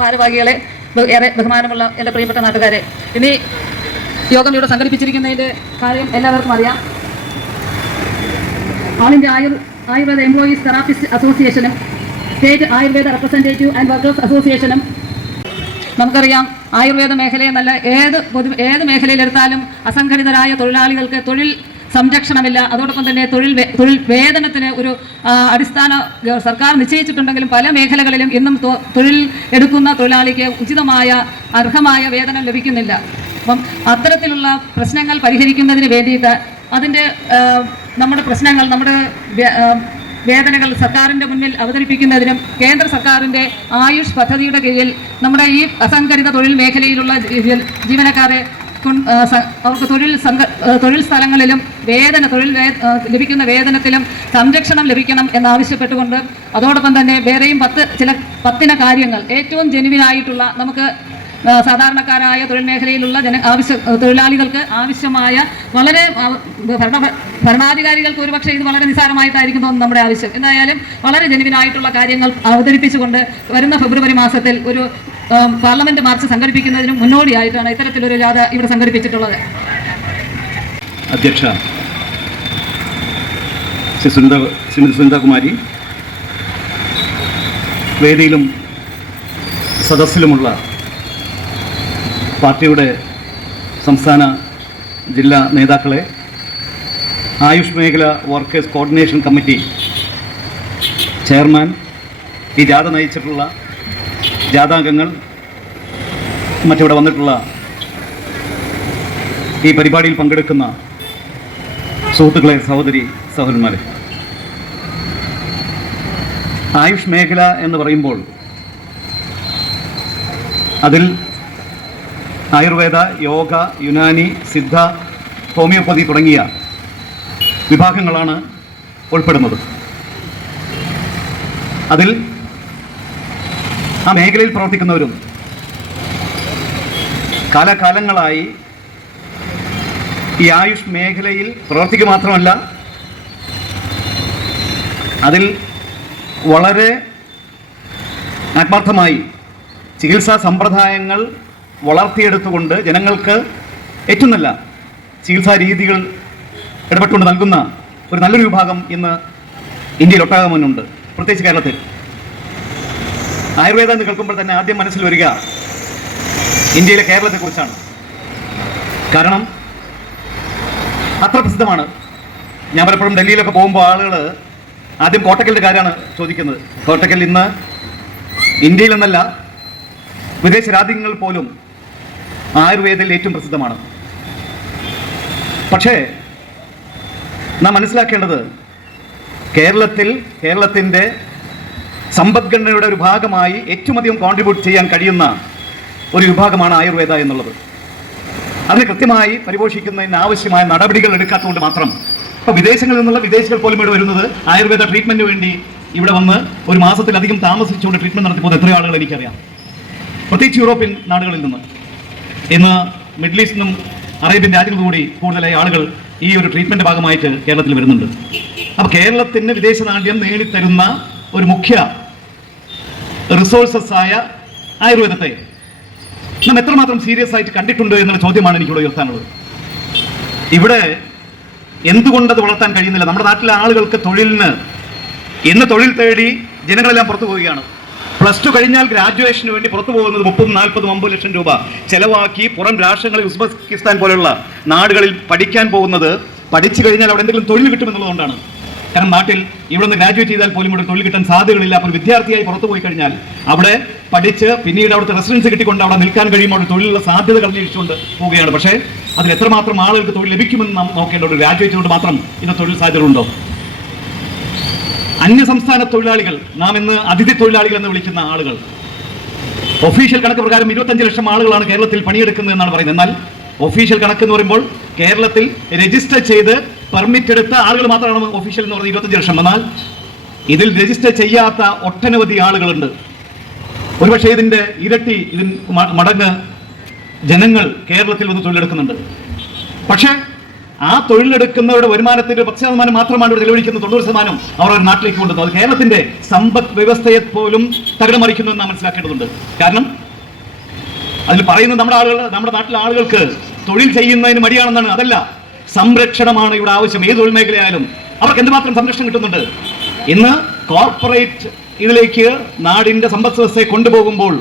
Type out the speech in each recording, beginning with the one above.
ഭാരവാഹികളെ, ഏറെ ബഹുമാനമുള്ള എൻ്റെ പ്രിയപ്പെട്ട നാട്ടുകാരെ, ഇനി യോഗം ഇവിടെ സംഘടിപ്പിച്ചിരിക്കുന്നതിൻ്റെ കാര്യം എല്ലാവർക്കും അറിയാം. All India Ayurveda employees therapist അസോസിയേഷനും state Ayurveda representative and workers അസോസിയേഷനും, നമുക്കറിയാം ആയുർവേദ മേഖലയെ നല്ല ഏത് മേഖലയിലെടുത്താലും അസംഘടിതരായ തൊഴിലാളികൾക്ക് തൊഴിൽ സംരക്ഷണമില്ല. അതോടൊപ്പം തന്നെ തൊഴിൽ വേതനത്തിന് ഒരു അടിസ്ഥാന സർക്കാർ നിശ്ചയിച്ചിട്ടുണ്ടെങ്കിലും പല മേഖലകളിലും ഇന്നും തൊഴിൽ എടുക്കുന്ന തൊഴിലാളിക്ക് ഉചിതമായ അർഹമായ വേതനം ലഭിക്കുന്നില്ല. അപ്പം അത്തരത്തിലുള്ള പ്രശ്നങ്ങൾ പരിഹരിക്കുന്നതിന് വേണ്ടിയിട്ട് അതിൻ്റെ നമ്മുടെ പ്രശ്നങ്ങൾ, നമ്മുടെ വേദനകൾ സർക്കാരിൻ്റെ മുന്നിൽ അവതരിപ്പിക്കുന്നതിനും കേന്ദ്ര സർക്കാരിൻ്റെ ആയുഷ് പദ്ധതിയുടെ കീഴിൽ നമ്മുടെ ഈ അസംഘടിത തൊഴിൽ മേഖലയിലുള്ള ജീവനക്കാരെ അവർക്ക് തൊഴിൽ സ്ഥലങ്ങളിലും ലഭിക്കുന്ന വേതനത്തിലും സംരക്ഷണം ലഭിക്കണം എന്നാവശ്യപ്പെട്ടുകൊണ്ട്, അതോടൊപ്പം തന്നെ വേറെയും 10 കാര്യങ്ങൾ ഏറ്റവും ജെനുവിനായിട്ടുള്ള നമുക്ക് സാധാരണക്കാരായ തൊഴിൽ മേഖലയിലുള്ള തൊഴിലാളികൾക്ക് ആവശ്യമായ വളരെ ഭരണാധികാരികൾക്ക് ഒരുപക്ഷെ ഇത് വളരെ നിസ്സാരമായിട്ടായിരിക്കും തോന്നുന്നത് നമ്മുടെ ആവശ്യം. എന്തായാലും വളരെ ജെനുവിനായിട്ടുള്ള കാര്യങ്ങൾ അവതരിപ്പിച്ചുകൊണ്ട് വരുന്ന ഫെബ്രുവരി മാസത്തിൽ ഒരു പാർലമെന്റ് മാർച്ച് സംഘടിപ്പിക്കുന്നതിന് മുന്നോടിയായിട്ടാണ് ഇത്തരത്തിലൊരു ജാഥ ഇവിടെ സംഘടിപ്പിച്ചിട്ടുള്ളത്. അധ്യക്ഷ സുനിതാകുമാരി, വേദിയിലും സദസ്സിലുമുള്ള പാർട്ടിയുടെ സംസ്ഥാന ജില്ലാ നേതാക്കളെ, ആയുഷ് മേഖല വർക്കേഴ്സ് കോർഡിനേഷൻ കമ്മിറ്റി ചെയർമാൻ, ഈ ജാഥ നയിച്ചിട്ടുള്ള ജാഥാംഗങ്ങൾ, മറ്റിവിടെ വന്നിട്ടുള്ള ഈ പരിപാടിയിൽ പങ്കെടുക്കുന്ന സുഹൃത്തുക്കളെ, സഹോദരി സഹോദരന്മാരെ, ആയുഷ് മേഖല എന്ന് പറയുമ്പോൾ അതിൽ ആയുർവേദ, യോഗ, യുനാനി, സിദ്ധ, ഹോമിയോപ്പതി തുടങ്ങിയ വിഭാഗങ്ങളാണ് ഉൾപ്പെടുന്നത്. അതിൽ ആ മേഖലയിൽ പ്രവർത്തിക്കുന്നവരും കാലാകാലങ്ങളായി ഈ ആയുഷ് മേഖലയിൽ പ്രവർത്തിക്കുക മാത്രമല്ല, അതിൽ വളരെ ആത്മാർത്ഥമായി ചികിത്സാ സമ്പ്രദായങ്ങൾ വളർത്തിയെടുത്തുകൊണ്ട് ജനങ്ങൾക്ക് ഏറ്റവും നല്ല ചികിത്സാ രീതികൾ ഇടപെട്ടുകൊണ്ട് നൽകുന്ന ഒരു നല്ലൊരു വിഭാഗം ഇന്ന് ഇന്ത്യയിൽ മുന്നുണ്ട്, പ്രത്യേകിച്ച് കേരളത്തിൽ. ആയുർവേദം എന്ന് കേൾക്കുമ്പോൾ തന്നെ ആദ്യം മനസ്സിൽ വരിക ഇന്ത്യയിലെ കേരളത്തെക്കുറിച്ചാണ്. കാരണം അത്ര പ്രസിദ്ധമാണ്. ഞാൻ പലപ്പോഴും ഡൽഹിയിലൊക്കെ പോകുമ്പോൾ ആളുകൾ ആദ്യം കോട്ടക്കലിൻ്റെ കാര്യമാണ് ചോദിക്കുന്നത്. കോട്ടക്കൽ ഇന്ന് ഇന്ത്യയിലെന്നല്ല വിദേശ രാജ്യങ്ങൾ പോലും ആയുർവേദയിൽ ഏറ്റവും പ്രസിദ്ധമാണ്. പക്ഷേ നാം മനസ്സിലാക്കേണ്ടത് കേരളത്തിൻ്റെ സമ്പദ്ഘടനയുടെ ഒരു ഭാഗമായി ഏറ്റവും അധികം കോൺട്രിബ്യൂട്ട് ചെയ്യാൻ കഴിയുന്ന ഒരു വിഭാഗമാണ് ആയുർവേദ എന്നുള്ളത്. അതിനെ കൃത്യമായി പരിപോഷിക്കുന്നതിന് ആവശ്യമായ നടപടികൾ എടുക്കാത്തതുകൊണ്ട് മാത്രം ഇപ്പോൾ വിദേശങ്ങളിൽ നിന്നുള്ള വിദേശികൾ പോലും ഇവിടെ വരുന്നത് ആയുർവേദ ട്രീറ്റ്മെൻറ്റിന് വേണ്ടി ഇവിടെ വന്ന് ഒരു മാസത്തിലധികം താമസിച്ചുകൊണ്ട് ട്രീറ്റ്മെൻറ്റ് നടത്തി പോകുന്ന എത്രയോ ആളുകൾ എനിക്കറിയാം, പ്രത്യേകിച്ച് യൂറോപ്യൻ നാടുകളിൽ നിന്ന്. ഇന്ന് മിഡിൽ ഈസ്റ്റിനും അറേബ്യൻ രാജ്യങ്ങളിൽ കൂടി കൂടുതലായി ആളുകൾ ഈ ഒരു ട്രീറ്റ്മെൻറ്റ് ഭാഗമായിട്ട് കേരളത്തിൽ വരുന്നുണ്ട്. അപ്പോൾ കേരളത്തിന് വിദേശ നാണ്യം നേടിത്തരുന്ന ഒരു മുഖ്യ റിസോഴ്സസ് ആയ ആയുർവേദത്തെ നാം എത്രമാത്രം സീരിയസ് ആയിട്ട് കണ്ടിട്ടുണ്ട് എന്നുള്ള ചോദ്യമാണ് എനിക്കിവിടെ ഉയർത്താനുള്ളത്. ഇവിടെ എന്തുകൊണ്ടത് വളർത്താൻ കഴിയുന്നില്ല? നമ്മുടെ നാട്ടിലെ ആളുകൾക്ക് ഇന്ന് തൊഴിൽ തേടി ജനങ്ങളെല്ലാം പുറത്തു പോവുകയാണ്. +2 കഴിഞ്ഞാൽ ഗ്രാജുവേഷന് വേണ്ടി പുറത്തു പോകുന്നത് 30, 40, 50 ലക്ഷം രൂപ ചെലവാക്കി പുറം രാഷ്ട്രങ്ങളിൽ, ഉസ്ബെക്കിസ്ഥാൻ പോലെയുള്ള നാടുകളിൽ പഠിക്കാൻ പോകുന്നത് പഠിച്ചു കഴിഞ്ഞാൽ അവിടെ എന്തെങ്കിലും തൊഴിൽ കിട്ടുമെന്നുള്ളതുകൊണ്ടാണ്. കാരണം നാട്ടിൽ ഇവിടെ നിന്ന് ഗ്രാജുവേറ്റ് ചെയ്താൽ പോലും ഇവിടെ തൊഴിൽ കിട്ടാൻ സാധ്യതകളില്ല. അപ്പോൾ വിദ്യാർത്ഥിയായി പുറത്തു പോയി കഴിഞ്ഞാൽ അവിടെ പഠിച്ച് പിന്നീട് അവിടുത്തെ റെസിഡൻസ് കിട്ടിക്കൊണ്ട് അവിടെ നിൽക്കാൻ കഴിയുമ്പോൾ തൊഴിലുള്ള സാധ്യതകൾ അന്വേഷിച്ചുകൊണ്ട് പോവുകയാണ്. പക്ഷേ അതിൽ എത്രമാത്രം ആളുകൾക്ക് തൊഴിൽ ലഭിക്കുമെന്ന് നാം നോക്കേണ്ടത്. ഗ്രാജുവേറ്റ് കൊണ്ട് മാത്രം ഇന്ന് തൊഴിൽ സാധ്യതകളുണ്ടോ? അന്യസംസ്ഥാന തൊഴിലാളികൾ, നാം ഇന്ന് അതിഥി തൊഴിലാളികൾ എന്ന് വിളിക്കുന്ന ആളുകൾ, ഒഫീഷ്യൽ കണക്ക് പ്രകാരം 25 ലക്ഷം ആളുകളാണ് കേരളത്തിൽ പണിയെടുക്കുന്നത് എന്നാണ് പറയുന്നത്. എന്നാൽ ഒഫീഷ്യൽ കണക്ക് എന്ന് പറയുമ്പോൾ കേരളത്തിൽ രജിസ്റ്റർ ചെയ്ത് പെർമിറ്റ് എടുത്ത ആളുകൾ മാത്രമാണ് ഒഫീഷ്യൽ എന്ന് പറയുന്നത് 25 ലക്ഷം. എന്നാൽ ഇതിൽ രജിസ്റ്റർ ചെയ്യാത്ത ഒട്ടനവധി ആളുകളുണ്ട്. ഒരുപക്ഷെ ഇതിൻ്റെ ഇരട്ടി, മടങ്ങ് ജനങ്ങൾ കേരളത്തിൽ വന്ന് തൊഴിലെടുക്കുന്നുണ്ട്. പക്ഷേ ആ തൊഴിലെടുക്കുന്നവരുടെ വരുമാനത്തിന്റെ 10% മാത്രമാണ് ഇവിടെ ചെലവഴിക്കുന്നത്. 90% അവർ ഒരു നാട്ടിലേക്ക് കൊണ്ടുവന്നത്. അത് കേരളത്തിന്റെ സമ്പദ് വ്യവസ്ഥയെ പോലും തകിടം മറിക്കുന്നു എന്ന് നാം മനസ്സിലാക്കേണ്ടതുണ്ട്. കാരണം അതിൽ പറയുന്നത് നമ്മുടെ നാട്ടിലെ ആളുകൾക്ക് തൊഴിൽ ചെയ്യുന്നതിന് മടിയാണെന്നാണ്. അതല്ല, സംരക്ഷണമാണ് ഇവിടെ ആവശ്യം. ഏത് തൊഴിൽ മേഖലയായാലും അവർക്ക് എന്തുമാത്രം സംരക്ഷണം കിട്ടുന്നുണ്ട്. ഇന്ന് കോർപ്പറേറ്റ് ഇതിലേക്ക് നാടിന്റെ സമ്പദ് വ്യവസ്ഥയെ കൊണ്ടുപോകുമ്പോൾ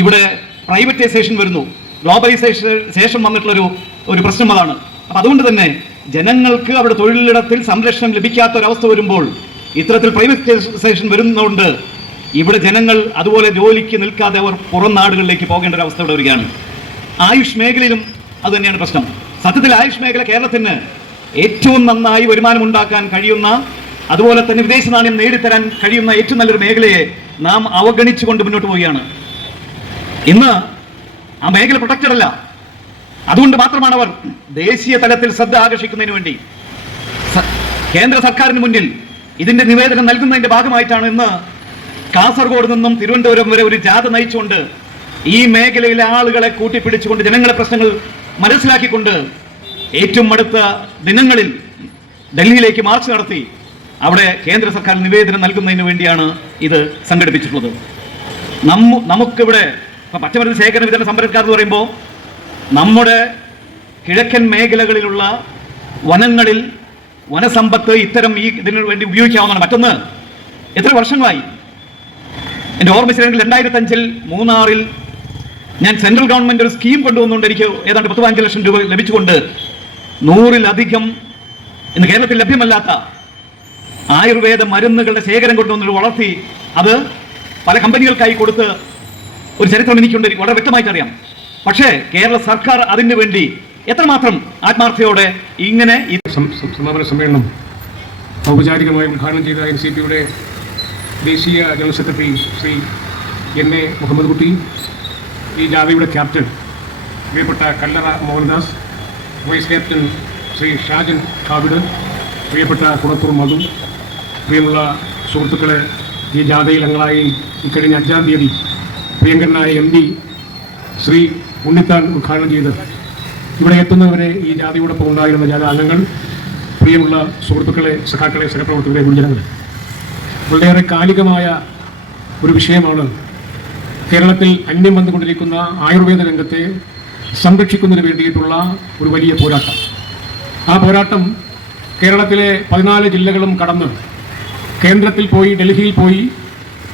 ഇവിടെ പ്രൈവറ്റൈസേഷൻ വരുന്നു. ഗ്ലോബലൈസേഷൻ ശേഷം വന്നിട്ടുള്ള ഒരു പ്രശ്നം അതാണ്. അപ്പൊ അതുകൊണ്ട് തന്നെ ജനങ്ങൾക്ക് അവരുടെ തൊഴിലിടത്തിൽ സംരക്ഷണം ലഭിക്കാത്ത ഒരവസ്ഥ വരുമ്പോൾ ഇത്തരത്തിൽ പ്രൈവറ്റൈസേഷൻ വരുന്നതുകൊണ്ട് ഇവിടെ ജനങ്ങൾ അതുപോലെ ജോലിക്ക് നിൽക്കാതെ അവർ പുറം നാടുകളിലേക്ക് പോകേണ്ട ഒരു അവസ്ഥ ഇവിടെ വരികയാണ്. ആയുഷ് മേഖലയിലും അത് തന്നെയാണ് പ്രശ്നം. സത്യത്തിൽ ആയുഷ് മേഖല കേരളത്തിന് ഏറ്റവും നന്നായി വരുമാനം ഉണ്ടാക്കാൻ കഴിയുന്ന, അതുപോലെ തന്നെ വിദേശ നാണ്യം നേടിത്തരാൻ കഴിയുന്ന ഏറ്റവും നല്ലൊരു മേഖലയെ നാം അവഗണിച്ചുകൊണ്ട് മുന്നോട്ട് പോവുകയാണ്. ഇന്ന് ആ മേഖല പ്രൊട്ടക്റ്റഡ് അല്ല. അതുകൊണ്ട് മാത്രമാണ് അവർ ദേശീയ തലത്തിൽ ശ്രദ്ധ ആകർഷിക്കുന്നതിന് വേണ്ടി കേന്ദ്ര സർക്കാരിന് മുന്നിൽ ഇതിന്റെ നിവേദനം നൽകുന്നതിന്റെ ഭാഗമായിട്ടാണ് ഇന്ന് കാസർഗോഡ് നിന്നും തിരുവനന്തപുരം വരെ ഒരു ജാഥ നയിച്ചുകൊണ്ട് ഈ മേഖലയിലെ ആളുകളെ കൂട്ടിപ്പിടിച്ചുകൊണ്ട് ജനങ്ങളെ പ്രശ്നങ്ങൾ മനസ്സിലാക്കിക്കൊണ്ട് ഏറ്റവും അടുത്ത ദിനങ്ങളിൽ ഡൽഹിയിലേക്ക് മാർച്ച് നടത്തി അവിടെ കേന്ദ്ര സർക്കാർ നിവേദനം നൽകുന്നതിന് വേണ്ടിയാണ് ഇത് സംഘടിപ്പിച്ചിട്ടുള്ളത്. നമുക്കിവിടെ പച്ചമരുന്ന് ശേഖരണ വിതരണ സംഭരണക്കാർ എന്ന് പറയുമ്പോൾ നമ്മുടെ കിഴക്കൻ മേഖലകളിലുള്ള വനങ്ങളിൽ വനസമ്പത്ത് ഇത്തരം ഇതിനു വേണ്ടി ഉപയോഗിക്കാവുന്നതാണ്. മറ്റൊന്ന്, എത്ര വർഷങ്ങളായി എൻ്റെ ഓർമ്മ ശരിയെങ്കിൽ 2005 മൂന്നാറിൽ ഞാൻ സെൻട്രൽ ഗവൺമെന്റ് ഒരു സ്കീം കൊണ്ടുവന്നുകൊണ്ട് എനിക്ക് ഏതാണ്ട് 10-15 ലക്ഷം രൂപ ലഭിച്ചുകൊണ്ട് 100-ലധികം ഇന്ന് കേരളത്തിൽ ലഭ്യമല്ലാത്ത ആയുർവേദ മരുന്നുകളുടെ ശേഖരം കൊണ്ടുവന്നിട്ട് വളർത്തി അത് പല കമ്പനികൾക്കായി കൊടുത്ത് ഒരു ചരിത്രം എനിക്കുണ്ട്, വളരെ വ്യക്തമായിട്ട് അറിയാം. പക്ഷേ കേരള സർക്കാർ അതിനു വേണ്ടി എത്രമാത്രം ആത്മാർത്ഥയോടെ ഇങ്ങനെ സമാപന സമ്മേളനം ഔപചാരികമായി ഉദ്ഘാടനം ചെയ്ത NCPയുടെ ദേശീയ general secretary Shri NA Muhammad Kutty, ഈ ജാഥയുടെ ക്യാപ്റ്റൻ പ്രിയപ്പെട്ട കല്ലറ മോഹൻദാസ്, വൈസ് ക്യാപ്റ്റൻ ശ്രീ ഷാജൻ കാവിഡ്, പ്രിയപ്പെട്ട കുളത്തൂർ മധു, പ്രിയമുള്ള സുഹൃത്തുക്കളെ, ഈ ജാഥയിൽ അംഗങ്ങളായി ഇക്കഴിഞ്ഞ 5-ാം തീയതി പ്രിയങ്കരനായ MD ശ്രീ ഉണ്ണിത്താൻ ഉദ്ഘാടനം ചെയ്ത് ഇവിടെ എത്തുന്നവരെ ഈ ജാഥയോടൊപ്പം ഉണ്ടായിരുന്ന ജാഥ അംഗങ്ങൾ, പ്രിയമുള്ള സുഹൃത്തുക്കളെ, സഖാക്കളെ, സഹപ്രവർത്തകരെ, ഗുരുജനങ്ങളെ, വളരെയേറെ കാലികമായ ഒരു വിഷയമാണ് കേരളത്തിൽ അന്യം വന്നുകൊണ്ടിരിക്കുന്ന ആയുർവേദ രംഗത്തെ സംരക്ഷിക്കുന്നതിന് വേണ്ടിയിട്ടുള്ള ഒരു വലിയ പോരാട്ടം. ആ പോരാട്ടം കേരളത്തിലെ 14 ജില്ലകളും കടന്ന് കേന്ദ്രത്തിൽ പോയി, ഡൽഹിയിൽ പോയി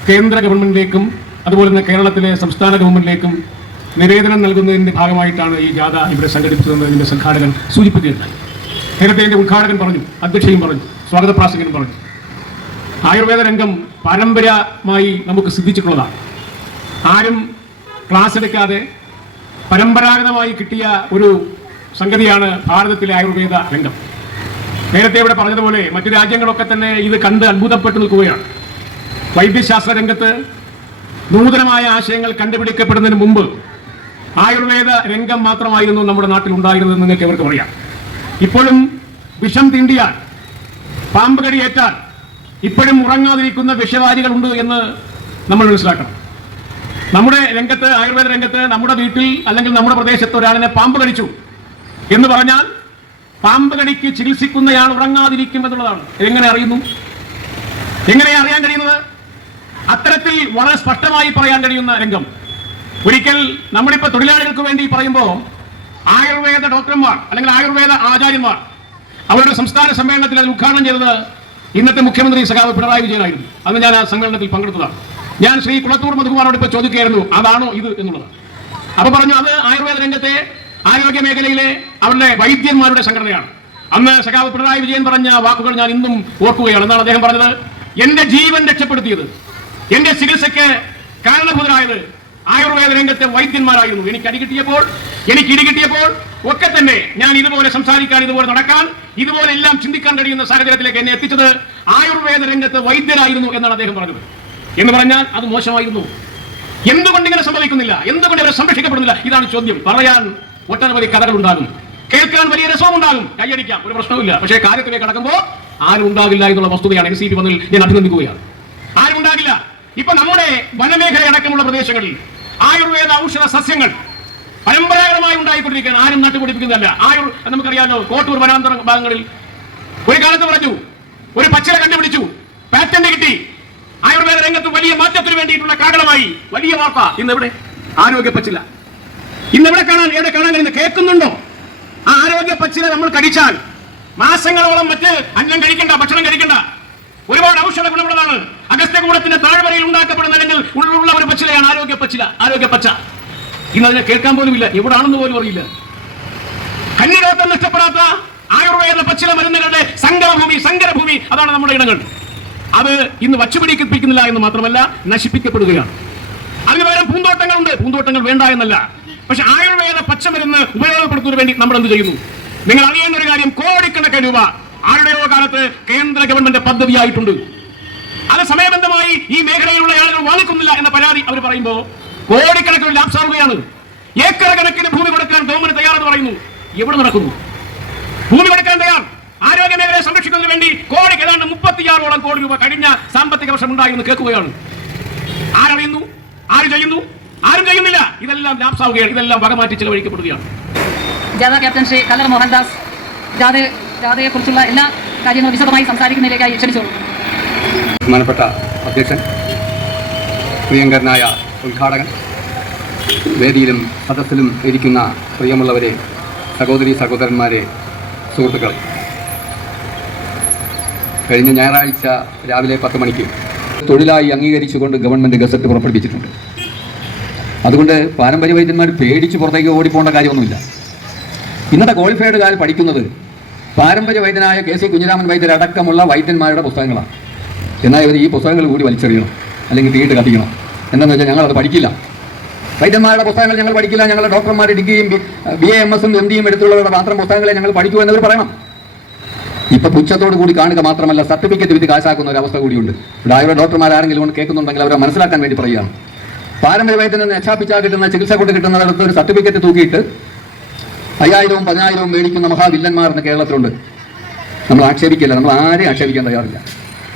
കേന്ദ്ര ഗവൺമെന്റിലേക്കും അതുപോലെ തന്നെ കേരളത്തിലെ സംസ്ഥാന ഗവൺമെന്റിലേക്കും നിവേദനം നൽകുന്നതിൻ്റെ ഭാഗമായിട്ടാണ് ഈ ജാഥ ഇവിടെ സംഘടിപ്പിച്ചതെന്ന് ഇതിൻ്റെ സംഘാടകൻ സൂചിപ്പിക്കുകയുണ്ടായി. നേരത്തെ എൻ്റെ ഉദ്ഘാടകൻ പറഞ്ഞു, അധ്യക്ഷയും പറഞ്ഞു, സ്വാഗത പ്രാസംഗനും പറഞ്ഞു, ആയുർവേദ രംഗം പാരമ്പര്യമായി നമുക്ക് സിദ്ധിച്ചിട്ടുള്ളതാണ്. ആരും ക്ലാസ് എടുക്കാതെ പരമ്പരാഗതമായി കിട്ടിയ ഒരു സംഗതിയാണ് ഭാരതത്തിലെ ആയുർവേദ രംഗം. നേരത്തെ ഇവിടെ പറഞ്ഞതുപോലെ മറ്റു രാജ്യങ്ങളൊക്കെ തന്നെ ഇത് കണ്ട് അത്ഭുതപ്പെട്ടു നിൽക്കുകയാണ്. വൈദ്യശാസ്ത്ര രംഗത്ത് നൂതനമായ ആശയങ്ങൾ കണ്ടുപിടിക്കപ്പെടുന്നതിന് മുമ്പ് ആയുർവേദ രംഗം മാത്രമായിരുന്നു നമ്മുടെ നാട്ടിൽ ഉണ്ടായിരുന്നത്. നിങ്ങൾക്ക് എവർക്കും അറിയാം. ഇപ്പോഴും വിഷം തീണ്ടിയാൽ, പാമ്പ് കടിയേറ്റാൽ ഇപ്പോഴും ഉറങ്ങാതിരിക്കുന്ന വിഷവാരികളുണ്ട് എന്ന് നമ്മൾ മനസ്സിലാക്കണം. നമ്മുടെ രംഗത്ത്, ആയുർവേദ രംഗത്ത്, നമ്മുടെ വീട്ടിൽ അല്ലെങ്കിൽ നമ്മുടെ പ്രദേശത്ത് ഒരാളിനെ പാമ്പ് കടിച്ചു എന്ന് പറഞ്ഞാൽ പാമ്പ് കടിക്ക് ചികിത്സിക്കുന്നയാൾ ഉറങ്ങാതിരിക്കും എന്നുള്ളതാണ്. എങ്ങനെ അറിയുന്നു? എങ്ങനെയാണ് അറിയാൻ കഴിയുന്നത്? അത്തരത്തിൽ വളരെ സ്പഷ്ടമായി പറയാൻ കഴിയുന്ന രംഗം. ഒരിക്കൽ നമ്മളിപ്പോൾ തൊഴിലാളികൾക്ക് വേണ്ടി പറയുമ്പോൾ ആയുർവേദ ഡോക്ടർമാർ അല്ലെങ്കിൽ ആയുർവേദ ആചാര്യന്മാർ അവരുടെ സംസ്ഥാന സമ്മേളനത്തിൽ അത് ഉദ്ഘാടനം ചെയ്തത് ഇന്നത്തെ മുഖ്യമന്ത്രി സഖാവ് പിണറായി വിജയനായിരുന്നു. അന്ന് ഞാൻ ആ സമ്മേളനത്തിൽ പങ്കെടുത്തതാണ്. ഞാൻ ശ്രീ കുളത്തൂർ മധുകുമാറോട് ഇപ്പോൾ ചോദിക്കുകയായിരുന്നു, അതാണോ ഇത് എന്നുള്ളത്. അപ്പൊ പറഞ്ഞു, അത് ആയുർവേദ രംഗത്തെ ആരോഗ്യ മേഖലയിലെ അവരുടെ വൈദ്യന്മാരുടെ സംഘടനയാണ്. അന്ന് സഖാവ് പിണറായി വിജയൻ പറഞ്ഞ വാക്കുകൾ ഞാൻ ഇന്നും ഓർക്കുകയാണ്. എന്നാണ് അദ്ദേഹം പറഞ്ഞത്? എന്റെ ജീവൻ രക്ഷപ്പെടുത്തിയത്, എന്റെ ചികിത്സയ്ക്ക് കാരണഭൂതരായത് ആയുർവേദ രംഗത്തെ വൈദ്യന്മാരായിരുന്നു. എനിക്ക് ഇടികിട്ടിയപ്പോൾ ഒക്കെ തന്നെ ഞാൻ ഇതുപോലെ സംസാരിക്കാൻ, ഇതുപോലെ നടക്കാൻ, ഇതുപോലെ എല്ലാം ചിന്തിക്കാൻ കഴിയുന്ന സാഹചര്യത്തിലേക്ക് എന്നെ എത്തിച്ചത് ആയുർവേദ രംഗത്ത് വൈദ്യരായിരുന്നു എന്നാണ് അദ്ദേഹം പറഞ്ഞത്. എന്ന് പറഞ്ഞാൽ അത് മോശമായിരുന്നു. എന്തുകൊണ്ട് ഇങ്ങനെ സംഭവിക്കുന്നില്ല? എന്തുകൊണ്ട് ഇവരെ സംരക്ഷിക്കപ്പെടുന്നില്ല? ഇതാണ് ചോദ്യം. പറയാൻ ഒട്ടനവധി കഥകൾ ഉണ്ടാകും, കേൾക്കാൻ വലിയ രസവും ഉണ്ടാകും, കൈയടിക്കാം, ഒരു പ്രശ്നവുമില്ല. പക്ഷേ കാര്യത്തിലേക്ക് കടക്കുമ്പോൾ ആരും ഉണ്ടാകില്ല എന്നുള്ള വസ്തുതയാണ് NCP വന്നിൽ ഞാൻ അഭിനന്ദിക്കുകയാണ്. ആരും ഉണ്ടാകില്ല. ഇപ്പൊ നമ്മുടെ വനമേഖല അടക്കമുള്ള പ്രദേശങ്ങളിൽ ആയുർവേദ ഔഷധ സസ്യങ്ങൾ പരമ്പരാഗത ധാരാളമായി ഉണ്ടായിക്കൊണ്ടിരിക്കുകയാണ്. ആരും നട്ടുപിടിപ്പിക്കുന്നില്ല. ആരും നമുക്കറിയാമല്ലോ, കോട്ടൂർ വനാന്തര ഭാഗങ്ങളിൽ ഒരു കാലത്ത് പറഞ്ഞു, ഒരു പച്ചില കണ്ടുപിടിച്ചു, പാറ്റന്റ് കിട്ടി, ആയുർവേദ രംഗത്ത് വലിയ മാറ്റത്തിന് വേണ്ടിയിട്ടുള്ള കാരണമായി. വലിയ വാർത്ത. ഇന്നെവിടെ ആരോഗ്യ പച്ചില? എവിടെ കാണാൻ കഴിയുന്നത്? കേൾക്കുന്നുണ്ടോ? ആ ആരോഗ്യ പച്ചില നമ്മൾ കഴിച്ചാൽ മാസങ്ങളോളം മറ്റ് അന്നം കഴിക്കണ്ട, ഭക്ഷണം കഴിക്കണ്ട, ഒരുപാട് ഔഷധ ഗുണമുള്ളതാണ്. അഗസ്ത്യകൂടത്തിന്റെ താഴ്വരയിൽ ഉണ്ടാക്കപ്പെടുന്ന അല്ലെങ്കിൽ ഉള്ള ഒരു പച്ചിലയാണ് ആരോഗ്യ പച്ചില, ആരോഗ്യ പച്ച. ഇന്ന് അതിനെ കേൾക്കാൻ പോലും ഇല്ല, എവിടാണെന്ന് പോലും അറിയില്ല. കന്യകത്വം നഷ്ടപ്പെടാത്ത ആയുർവേദ പച്ചില മരുന്നുകളുടെ സങ്കരഭൂമി അതാണ് നമ്മുടെ ഇടങ്ങൾ. അത് ഇന്ന് വച്ചുപിടിപ്പിക്കുന്നില്ല എന്ന് മാത്രമല്ല, നശിപ്പിക്കപ്പെടുകയാണ്. അതിന് പകരം പൂന്തോട്ടങ്ങളുണ്ട്. പൂന്തോട്ടങ്ങൾ വേണ്ട എന്നല്ല, പക്ഷെ ആയുർവേദ പച്ചമരുന്ന് ഉപയോഗപ്പെടുത്തുന്നതിന് വേണ്ടി നമ്മൾ എന്ത് ചെയ്യുന്നു? നിങ്ങൾ അറിയേണ്ട ഒരു കാര്യം, കോടിക്കണക്കിന് രൂപ ആരുടെയോ കാലത്ത് കേന്ദ്ര ഗവൺമെന്റ് പദ്ധതിയായിട്ടുണ്ട്. അത് സമയബന്ധമായി ഈ മേഖലയിലുള്ള ആളുകൾ വാങ്ങിക്കുന്നില്ല എന്ന പരാതി അവർ പറയുമ്പോൾ കോടിക്കണക്കിന് ലാഭസാവുകയാണ്. ഏക്കർ കണക്കിന് ഭൂമി കൊടുക്കാൻ ഗവൺമെന്റ് തയ്യാറെന്ന് പറയുന്നു. എവിടെ നടക്കുന്നു? ഭൂമി കൊടുക്കാൻ തയ്യാർ. ആരോഗ്യ മേഖലയെ സംരക്ഷിക്കുന്നതിന് വേണ്ടി ഏതാണ്ട് 36ഓളം കോടി രൂപ കഴിഞ്ഞ സാമ്പത്തിക വർഷം ഉണ്ടായി എന്ന് കേൾക്കുകയാണ്. ആരറിയുന്നു? ആര് ചെയ്യുന്നു? ആരും ചെയ്യുന്നില്ല. ഇതെല്ലാം ലാഭസാവുകയാണ്. ഇതെല്ലാം വകമാറ്റി ചെലവഴിക്കപ്പെടുകയാണ്. ജാഥ ക്യാപ്റ്റൻ ശ്രീ കല്ലറ മോഹൻദാസ് ജാഥയെക്കുറിച്ചുള്ള എല്ലാ കാര്യങ്ങളും വിശദമായി സംസാരിക്കുന്നതിലേക്കായി ക്ഷണിച്ചോളൂ. ബഹുമാനപ്പെട്ട അധ്യക്ഷൻ, പ്രിയങ്കരനായ ഉദ്ഘാടകൻ, വേദിയിലും സദസ്സിലും ഇരിക്കുന്ന പ്രിയമുള്ളവരെ, സഹോദരന്മാരെ, സുഹൃത്തുക്കളെ, കഴിഞ്ഞ ഞായറാഴ്ച രാവിലെ 10 മണിക്ക് തൊഴിലായി അംഗീകരിച്ചുകൊണ്ട് ഗവൺമെൻറ് ഗസറ്റ് പുറപ്പെടുവിച്ചിട്ടുണ്ട്. അതുകൊണ്ട് പാരമ്പര്യ വൈദ്യന്മാർ പേടിച്ച് പുറത്തേക്ക് ഓടിപ്പോകേണ്ട കാര്യമൊന്നുമില്ല. ഇന്നത്തെ ക്വാളിഫൈഡുകാർ പഠിക്കുന്നത് പാരമ്പര്യ വൈദ്യനായ KC കുഞ്ഞിരാമൻ വൈദ്യരടക്കമുള്ള വൈദ്യന്മാരുടെ പുസ്തകങ്ങളാണ്. എന്നാൽ ഇവർ ഈ പുസ്തകങ്ങൾ കൂടി വലിച്ചെറിയണം, അല്ലെങ്കിൽ തീയിട്ട് കത്തിക്കണം. എന്താണെന്ന് വെച്ചാൽ ഞങ്ങളത് പഠിക്കില്ല. വൈദ്യന്മാരുടെ പുസ്തകങ്ങൾ ഞങ്ങൾ പഠിക്കില്ല. ഞങ്ങളുടെ ഡോക്ടർമാർ ഡിഗ്രിയും BA MS MD എടുത്തുള്ളവരുടെ മാത്രം പുസ്തകങ്ങളെ ഞങ്ങൾ പഠിക്കൂ എന്നവർ പറയണം. ഇപ്പം പുച്ഛത്തോടു കൂടി കാണുക മാത്രമല്ല, സർട്ടിഫിക്കറ്റ് വിറ്റ് കാശാക്കുന്ന ഒരു അവസ്ഥ കൂടിയുണ്ട്. ഇവിടെ ആയുർവേദ ഡോക്ടർമാർ ആരെങ്കിലും കൊണ്ട് കേൾക്കുന്നുണ്ടെങ്കിൽ അവരെ മനസ്സിലാക്കാൻ വേണ്ടി പറയുകയാണ്. പാരമ്പര്യ വൈദ്യന് എച്ചാപ്പിച്ചാൽ കിട്ടുന്ന ചികിത്സ കൊണ്ട് കിട്ടുന്നതിടത്ത് ഒരു സർട്ടിഫിക്കറ്റ് തൂക്കിയിട്ട് 5000-ഉം 10,000-ഉം മേടിക്കുന്ന മഹാവില്ലന്മാർ ഇന്ന് കേരളത്തിലുണ്ട്. നമ്മൾ ആക്ഷേപിക്കില്ല, നമ്മൾ ആരെയും ആക്ഷേപിക്കാൻ തയ്യാറില്ല.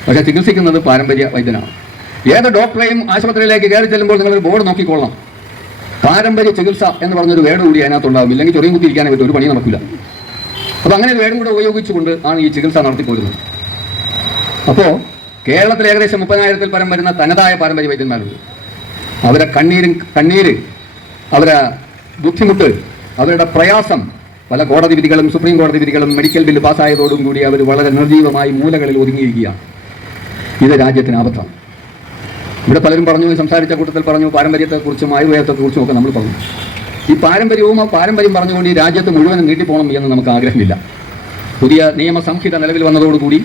പക്ഷേ ചികിത്സിക്കുന്നത് പാരമ്പര്യ വൈദ്യനാണ്. ഏത് ഡോക്ടറെയും ആശുപത്രിയിലേക്ക് കയറി ചെല്ലുമ്പോൾ നിങ്ങളൊരു ബോർഡ് നോക്കിക്കൊള്ളണം. പാരമ്പര്യ ചികിത്സ എന്ന് പറഞ്ഞൊരു വേർഡ് കൂടി അതിനകത്തുണ്ടാകും. ഇല്ലെങ്കിൽ ചൊറിയും കുത്തിയിരിക്കാനേ പറ്റും, ഒരു പണി നടക്കില്ല. അപ്പോൾ അങ്ങനെ ഒരു വേർഡും കൂടെ ഉപയോഗിച്ചുകൊണ്ട് ആണ് ഈ ചികിത്സ നടത്തിപ്പോരുന്നത്. അപ്പോൾ കേരളത്തിൽ ഏകദേശം 30,000-ൽ പരം വരുന്ന തനതായ പാരമ്പര്യ വൈദ്യന്മാരുണ്ട്. അവരെ കണ്ണീര്, അവരെ ബുദ്ധിമുട്ട്, അവരുടെ പ്രയാസം, പല കോടതി വിധികളും സുപ്രീം കോടതി വിധികളും മെഡിക്കൽ ബില്ല് പാസ്സായതോടും കൂടി അവർ വളരെ നിർജീവമായി മൂലകളിൽ ഒതുങ്ങിയിരിക്കുകയാണ്. ഇത് രാജ്യത്തിന് ആപത്താണ്. ഇവിടെ പലരും പറഞ്ഞു, സംസാരിച്ച കൂട്ടത്തിൽ പറഞ്ഞു, പാരമ്പര്യത്തെക്കുറിച്ചും ആയുർവേദത്തെക്കുറിച്ചും ഒക്കെ നമ്മൾ പറഞ്ഞു. ഈ പാരമ്പര്യം പറഞ്ഞുകൊണ്ട് ഈ രാജ്യത്ത് മുഴുവനും നീട്ടിപ്പോകണം എന്ന് നമുക്ക് ആഗ്രഹമില്ല. പുതിയ നിയമസംഹിത നിലവിൽ വന്നതോടുകൂടി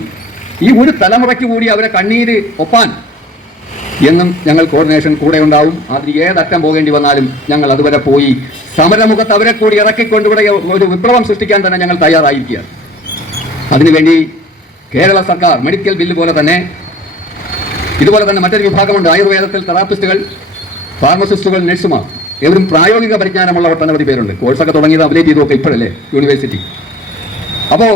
ഈ ഒരു തലമുറയ്ക്ക് കൂടി അവരെ കണ്ണീര് ഒപ്പാൻ എന്നും ഞങ്ങൾ കോർഡിനേഷൻ കൂടെ ഉണ്ടാവും. അതിൽ ഏതറ്റം പോകേണ്ടി വന്നാലും ഞങ്ങൾ അതുവരെ പോയി സമരമുഖത്ത് അവരെ കൂടി ഇറക്കിക്കൊണ്ട് ഇവിടെ ഒരു വിപ്ലവം സൃഷ്ടിക്കാൻ തന്നെ ഞങ്ങൾ തയ്യാറായിരിക്കുകയാണ്. അതിനുവേണ്ടി കേരള സർക്കാർ മെഡിക്കൽ ബില്ല് പോലെ തന്നെ ഇതുപോലെ തന്നെ മറ്റൊരു വിഭാഗമുണ്ട്. ആയുർവേദത്തിൽ തെറാപ്പിസ്റ്റുകൾ, ഫാർമസിസ്റ്റുകൾ, നഴ്സുമാർ, ഇവരും പ്രായോഗിക പരിജ്ഞാനമുള്ള ഒട്ടനവധി പേരുണ്ട്. കോഴ്സൊക്കെ തുടങ്ങിയത് അപ്ഡേറ്റ് ചെയ്തൊക്കെ ഇപ്പോഴല്ലേ യൂണിവേഴ്സിറ്റി. അപ്പോൾ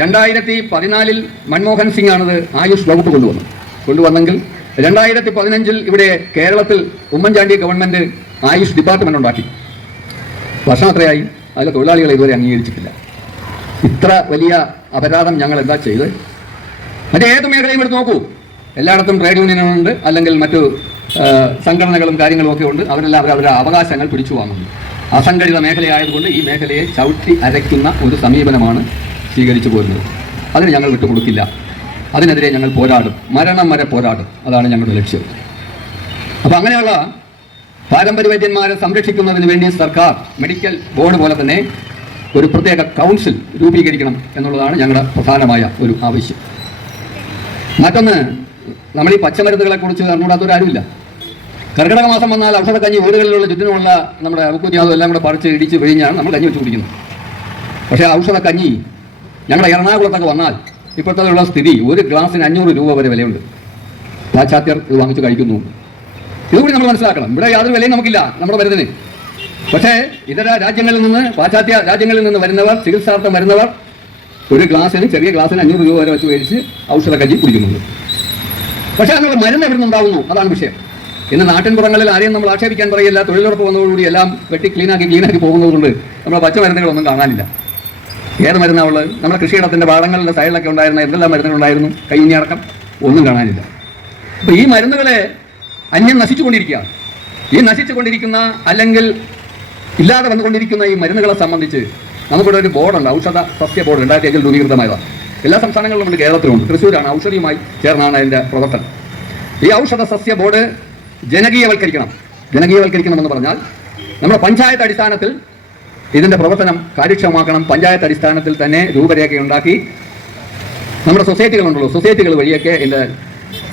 2014 മൻമോഹൻ സിംഗ് ആണത് ആയുഷ് വകുപ്പ് കൊണ്ടുവന്നെങ്കിൽ 2015 ഇവിടെ കേരളത്തിൽ ഉമ്മൻചാണ്ടി ഗവൺമെൻറ് ആയുഷ് ഡിപ്പാർട്ട്മെൻറ്റ് ഉണ്ടാക്കി. വർഷം അത്രയായി, അതിലെ തൊഴിലാളികളെ ഇതുവരെ അംഗീകരിച്ചിട്ടില്ല. ഇത്ര വലിയ അപരാധം ഞങ്ങൾ എന്താ ചെയ്ത്? മറ്റേത് മേഖലയും എടുത്ത് നോക്കൂ, എല്ലായിടത്തും ട്രേഡ് യൂണിയനുണ്ട്, അല്ലെങ്കിൽ മറ്റു സംഘടനകളും കാര്യങ്ങളും ഒക്കെ ഉണ്ട്. അവരെല്ലാം അവരുടെ അവകാശങ്ങൾ പിടിച്ചു വാങ്ങുന്നു. അസംഘടിത മേഖലയായതുകൊണ്ട് ഈ മേഖലയെ ചവിട്ടി അരയ്ക്കുന്ന ഒരു സമീപനമാണ് സ്വീകരിച്ചു പോരുന്നത്. അതിന് ഞങ്ങൾ വിട്ടുകൊടുക്കില്ല. അതിനെതിരെ ഞങ്ങൾ പോരാടും, മരണം വരെ പോരാടും. അതാണ് ഞങ്ങളുടെ ലക്ഷ്യം. അപ്പോൾ അങ്ങനെയുള്ള പാരമ്പര്യ വൈദ്യന്മാരെ സംരക്ഷിക്കുന്നതിന് വേണ്ടി സർക്കാർ മെഡിക്കൽ ബോർഡ് പോലെ തന്നെ ഒരു പ്രത്യേക കൗൺസിൽ രൂപീകരിക്കണം എന്നുള്ളതാണ് ഞങ്ങളുടെ പ്രധാനമായ ഒരു ആവശ്യം. മറ്റൊന്ന്, നമ്മൾ ഈ പച്ചമരുന്നുകളെക്കുറിച്ച് അറിഞ്ഞൂടാത്തവരാരുമില്ല. കർക്കിടക മാസം വന്നാൽ ഔഷധക്കഞ്ഞി വീടുകളിലുള്ള ചുറ്റിനുമുള്ള നമ്മുടെ അവുക്കുഞ്ഞാതും എല്ലാം കൂടെ പറിച്ച് ഇടിച്ച് പിഴിഞ്ഞാണ് നമ്മൾ കഞ്ഞി വെച്ച് കുടിക്കുന്നത്. പക്ഷേ ഔഷധക്കഞ്ഞി ഞങ്ങളുടെ എറണാകുളത്തൊക്കെ വന്നാൽ ഇപ്പോഴത്തെ സ്ഥിതി, ഒരു ഗ്ലാസിന് 500 രൂപ വരെ വിലയുണ്ട്. പാശ്ചാത്യർ ഇത് വാങ്ങിച്ച് കഴിക്കുന്നു. ഇതുകൂടി നമ്മൾ മനസ്സിലാക്കണം. ഇവിടെ യാതൊരു വിലയും നമുക്കില്ല നമ്മുടെ മരുന്നിന്. പക്ഷേ ഇതര രാജ്യങ്ങളിൽ നിന്ന്, പാശ്ചാത്യ രാജ്യങ്ങളിൽ നിന്ന് വരുന്നവർ, ചികിത്സാർത്ഥം വരുന്നവർ ഒരു ഗ്ലാസ്സിന്, ചെറിയ ഗ്ലാസ്സിന് 500 രൂപ വരെ വെച്ച് മേടിച്ച് ഔഷധക്കഞ്ഞി കുടിക്കുന്നുണ്ട്. പക്ഷേ അതിനുള്ള മരുന്ന് എവിടെ നിന്നുണ്ടാവുന്നു? അതാണ് വിഷയം. ഇന്ന് നാട്ടിൻപുറങ്ങളിൽ ആരെയും നമ്മൾ ആക്ഷേപിക്കാൻ പറയില്ല. തൊഴിലുറപ്പ് വന്നതോടുകൂടി എല്ലാം വെട്ടി ക്ലീനാക്കി പോകുന്നതുകൊണ്ട് നമ്മുടെ പച്ചമരുന്നുകളൊന്നും കാണാനില്ല. ഏത് മരുന്നാണ് ഉള്ളത്? നമ്മുടെ കൃഷിയിടത്തിൻ്റെ പാടങ്ങളുടെ സൈഡിലൊക്കെ ഉണ്ടായിരുന്ന എന്തെല്ലാം മരുന്നുകളുണ്ടായിരുന്നു, കൈഞ്ഞി അടക്കം, ഒന്നും കാണാനില്ല. അപ്പോൾ ഈ മരുന്നുകളെ അന്യം നശിച്ചുകൊണ്ടിരിക്കുകയാണ്. ഈ നശിച്ചുകൊണ്ടിരിക്കുന്ന അല്ലെങ്കിൽ ഇല്ലാതെ വന്നുകൊണ്ടിരിക്കുന്ന ഈ മരുന്നുകളെ സംബന്ധിച്ച് നമുക്കിവിടെ ഒരു ബോർഡുണ്ട്, ഔഷധ സസ്യ ബോർഡ്, 2005 രൂപീകൃതമായതാണ്. എല്ലാ സംസ്ഥാനങ്ങളിലും ഉണ്ട്, കേരളത്തിലുണ്ട്. തൃശ്ശൂരാണ്, ഔഷധിയുമായി ചേർന്നാണ് അതിൻ്റെ പ്രവർത്തനം. ഈ ഔഷധ സസ്യ ബോർഡ് ജനകീയവൽക്കരിക്കണമെന്ന് പറഞ്ഞാൽ നമ്മുടെ പഞ്ചായത്ത് അടിസ്ഥാനത്തിൽ ഇതിൻ്റെ പ്രവർത്തനം കാര്യക്ഷമമാക്കണം. പഞ്ചായത്ത് അടിസ്ഥാനത്തിൽ തന്നെ രൂപരേഖയുണ്ടാക്കി നമ്മുടെ സൊസൈറ്റികൾ വഴിയൊക്കെ ഇതിൻ്റെ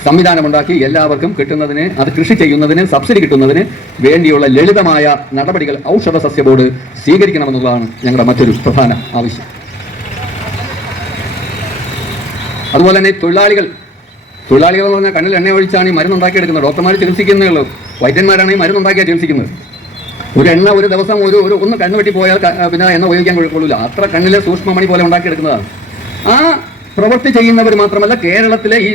സംവിധാനമുണ്ടാക്കി എല്ലാവർക്കും കിട്ടുന്നതിന്, അത് കൃഷി ചെയ്യുന്നതിന്, സബ്സിഡി കിട്ടുന്നതിന് വേണ്ടിയുള്ള ലളിതമായ നടപടികൾ ഔഷധ സസ്യ ബോർഡ് സ്വീകരിക്കണമെന്നുള്ളതാണ് ഞങ്ങളുടെ മറ്റൊരു പ്രധാന ആവശ്യം. അതുപോലെ തന്നെ തൊഴിലാളികൾ എന്ന് പറഞ്ഞാൽ കണ്ണിൽ എണ്ണ ഒഴിച്ചാണ് ഈ മരുന്നുണ്ടാക്കിയെടുക്കുന്നത്. ഡോക്ടർമാർ ചികിത്സിക്കുന്നേ ഉള്ളൂ, വൈദ്യന്മാരാണ് ഈ മരുന്നുണ്ടാക്കിയാണ് ചികിത്സിക്കുന്നത്. ഒരു എണ്ണ ഒരു ദിവസം ഒന്ന് കണ്ണ് വെട്ടി പോയാൽ പിന്നെ എണ്ണ ഉപയോഗിക്കാൻ കൊള്ളില്ല. അത്ര കണ്ണിലെ സൂക്ഷ്മമണി പോലെ ഉണ്ടാക്കിയെടുക്കുന്നതാണ്. ആ പ്രവൃത്തി ചെയ്യുന്നവർ മാത്രമല്ല, കേരളത്തിലെ ഈ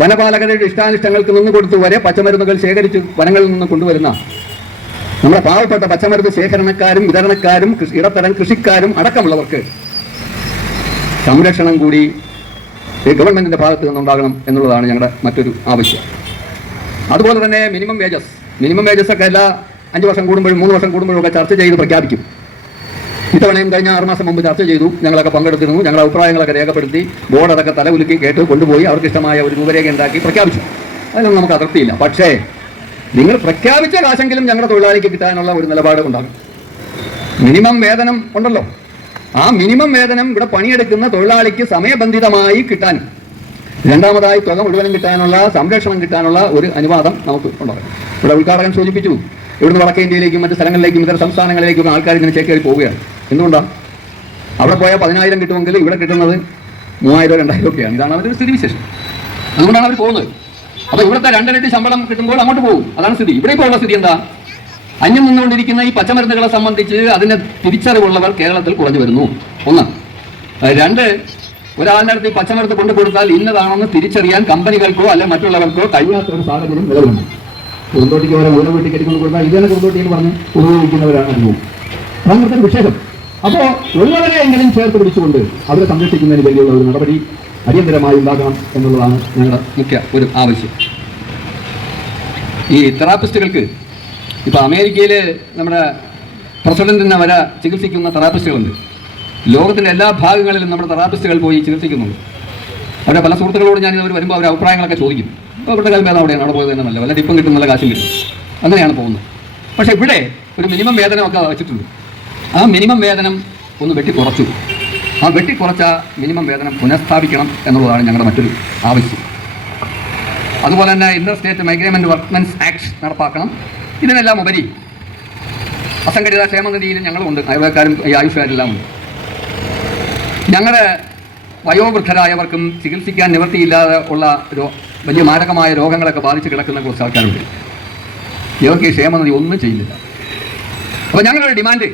വനപാലകരുടെ ഇഷ്ടാനിഷ്ടങ്ങൾക്ക് നിന്ന് കൊടുത്തു വരെ പച്ചമരുന്നുകൾ ശേഖരിച്ച് വനങ്ങളിൽ നിന്ന് കൊണ്ടുവരുന്ന നമ്മുടെ പാവപ്പെട്ട പച്ചമരുന്ന് ശേഖരണക്കാരും വിതരണക്കാരും ഇടത്തരം കൃഷിക്കാരും അടക്കമുള്ളവർക്ക് സംരക്ഷണം കൂടി ഗവൺമെന്റിന്റെ ഭാഗത്ത് നിന്നുണ്ടാകണം എന്നുള്ളതാണ് ഞങ്ങളുടെ മറ്റൊരു ആവശ്യം. അതുപോലെ തന്നെ മിനിമം വേജസ് ഒക്കെ എല്ലാ 5 വർഷം കൂടുമ്പോഴും 3 വർഷം കൂടുമ്പോഴും ഒക്കെ ചർച്ച ചെയ്ത് പ്രഖ്യാപിക്കും. ഇത്തവണയും കഴിഞ്ഞ 6 മാസം മുമ്പ് ചർച്ച ചെയ്തു, ഞങ്ങളൊക്കെ പങ്കെടുത്തിരുന്നു. ഞങ്ങളുടെ അഭിപ്രായങ്ങളൊക്കെ രേഖപ്പെടുത്തി ബോർഡൊക്കെ തലകുലുക്കി കേട്ട് കൊണ്ടുപോയി അവർക്ക് ഇഷ്ടമായ ഒരു രൂപരേഖ ഉണ്ടാക്കി പ്രഖ്യാപിച്ചു. അതിനൊന്നും നമുക്ക് അതൃപ്തിയില്ല. പക്ഷേ നിങ്ങൾ പ്രഖ്യാപിച്ച കാശെങ്കിലും ഞങ്ങളുടെ തൊഴിലാളിക്ക് കിട്ടാനുള്ള ഒരു നിലപാട് ഉണ്ടാകും. മിനിമം വേതനം ഉണ്ടല്ലോ, ആ മിനിമം വേതനം ഇവിടെ പണിയെടുക്കുന്ന തൊഴിലാളിക്ക് സമയബന്ധിതമായി കിട്ടാനും രണ്ടാമതായി തുക മുഴുവനും കിട്ടാനുള്ള സംരക്ഷണം കിട്ടാനുള്ള ഒരു അനുവാദം നമുക്ക് ഉണ്ടാകും. ഇവിടെ ഉദ്ഘാടകൻ സൂചിപ്പിച്ചു, ഇവിടുന്ന് വടക്കേ ഇന്ത്യയിലേക്കും മറ്റ് സ്ഥലങ്ങളിലേക്കും ഇതര സംസ്ഥാനങ്ങളിലേക്കും ആൾക്കാർ ഇങ്ങനെ ചേക്കേറി പോവുകയാണ്. എന്തുകൊണ്ടാണ്? അവിടെ പോയാൽ 10,000 കിട്ടുമെങ്കിൽ ഇവിടെ കിട്ടുന്നത് 3,000 2,000 ഒക്കെയാണ്. ഇതാണ് അവരുടെ സ്ഥിതിവിശേഷം. അതുകൊണ്ടാണ് അവർ പോകുന്നത്. അപ്പോൾ ഇവിടുത്തെ 2 ഇരട്ടി ശമ്പളം കിട്ടുമ്പോൾ അങ്ങോട്ട് പോകും. അതാണ് സ്ഥിതി. ഇവിടെ ഇപ്പോൾ ഉള്ള സ്ഥിതി എന്താ? അന്യം നിന്നുകൊണ്ടിരിക്കുന്ന ഈ പച്ചമരുന്നുകളെ സംബന്ധിച്ച് അതിൻ്റെ തിരിച്ചറിവുള്ളവർ കേരളത്തിൽ കുറഞ്ഞു വരുന്നു. 1. 2, ഒരാളുടെ അടുത്ത് ഈ പച്ചമരുന്ന് കൊണ്ടു കൊടുത്താൽ ഇന്നതാണെന്ന് തിരിച്ചറിയാൻ കമ്പനികൾക്കോ അല്ലെങ്കിൽ മറ്റുള്ളവർക്കോ കഴിയാത്ത ഒരു സാഹചര്യം നിലവിലുണ്ട്. കുറുന്തോട്ടിക്ക് വരെ ഓരോ വീട്ടിൽ കെട്ടിക്കൊണ്ട് കൊടുത്താൽ ഇതേ കുറുന്തോട്ടി എന്ന് പറഞ്ഞ് ഉപയോഗിക്കുന്നവരാണ് അനുഭവം. അതാണ് വിശേഷം. അപ്പോൾ ഉള്ളവരെയെങ്കിലും ചേർത്ത് പിടിച്ചുകൊണ്ട് അവരെ സംരക്ഷിക്കുന്നതിന് വേണ്ടിയുള്ള ഒരു നടപടി അടിയന്തരമായി ഉണ്ടാകണം എന്നുള്ളതാണ് ഞങ്ങളുടെ മുഖ്യ ഒരു ആവശ്യം. ഈ തെറാപ്പിസ്റ്റുകൾക്ക് ഇപ്പോൾ അമേരിക്കയിൽ നമ്മുടെ പ്രസിഡന്റിനെ വരെ ചികിത്സിക്കുന്ന തെറാപ്പിസ്റ്റുകളുണ്ട്. ലോകത്തിൻ്റെ എല്ലാ ഭാഗങ്ങളിലും നമ്മുടെ തെറാപ്പിസ്റ്റുകൾ പോയി ചികിത്സിക്കുന്നുണ്ട്. അവരുടെ പല സുഹൃത്തുക്കളോട് ഞാൻ അവർ വരുമ്പോൾ അവരുടെ അഭിപ്രായങ്ങളൊക്കെ ചോദിക്കും. അപ്പോൾ അവരുടെ കാലം അവിടെയാണ്, അവിടെ പോയത് തന്നെ നല്ല വല്ല ടിപ്പം കിട്ടും, നല്ല കാശും കിട്ടും, അങ്ങനെയാണ് പോകുന്നത്. പക്ഷേ ഇവിടെ ഒരു മിനിമം വേതനമൊക്കെ വെച്ചിട്ടുണ്ട്. ആ മിനിമം വേതനം ഒന്ന് വെട്ടിക്കുറച്ചു. ആ വെട്ടിക്കുറച്ച മിനിമം വേതനം പുനഃസ്ഥാപിക്കണം എന്നുള്ളതാണ് ഞങ്ങളുടെ മറ്റൊരു ആവശ്യം. അതുപോലെ തന്നെ ഇന്റർ സ്റ്റേറ്റ് മൈഗ്രേറ്റ് വർക്ക്മെൻസ് ആക്ട് നടപ്പാക്കണം. ഇതിനെല്ലാം ഉപരി അസംഘടിത ക്ഷേമനിധിയിലും ഞങ്ങളുമുണ്ട്, ആയുർവേദക്കാരും ഈ ആയുഷ്കാരെല്ലാം ഉണ്ട്. ഞങ്ങളുടെ വയോവൃദ്ധരായവർക്കും ചികിത്സിക്കാൻ നിവൃത്തിയില്ലാതെ ഉള്ള വലിയ മാരകമായ രോഗങ്ങളൊക്കെ ബാധിച്ച് കിടക്കുന്ന കുറച്ച് ആൾക്കാരുണ്ട്. ഇവർക്ക് ഈ ക്ഷേമനിധി ഒന്നും ചെയ്യുന്നില്ല. അപ്പോൾ ഞങ്ങളുടെ ഡിമാൻഡ്,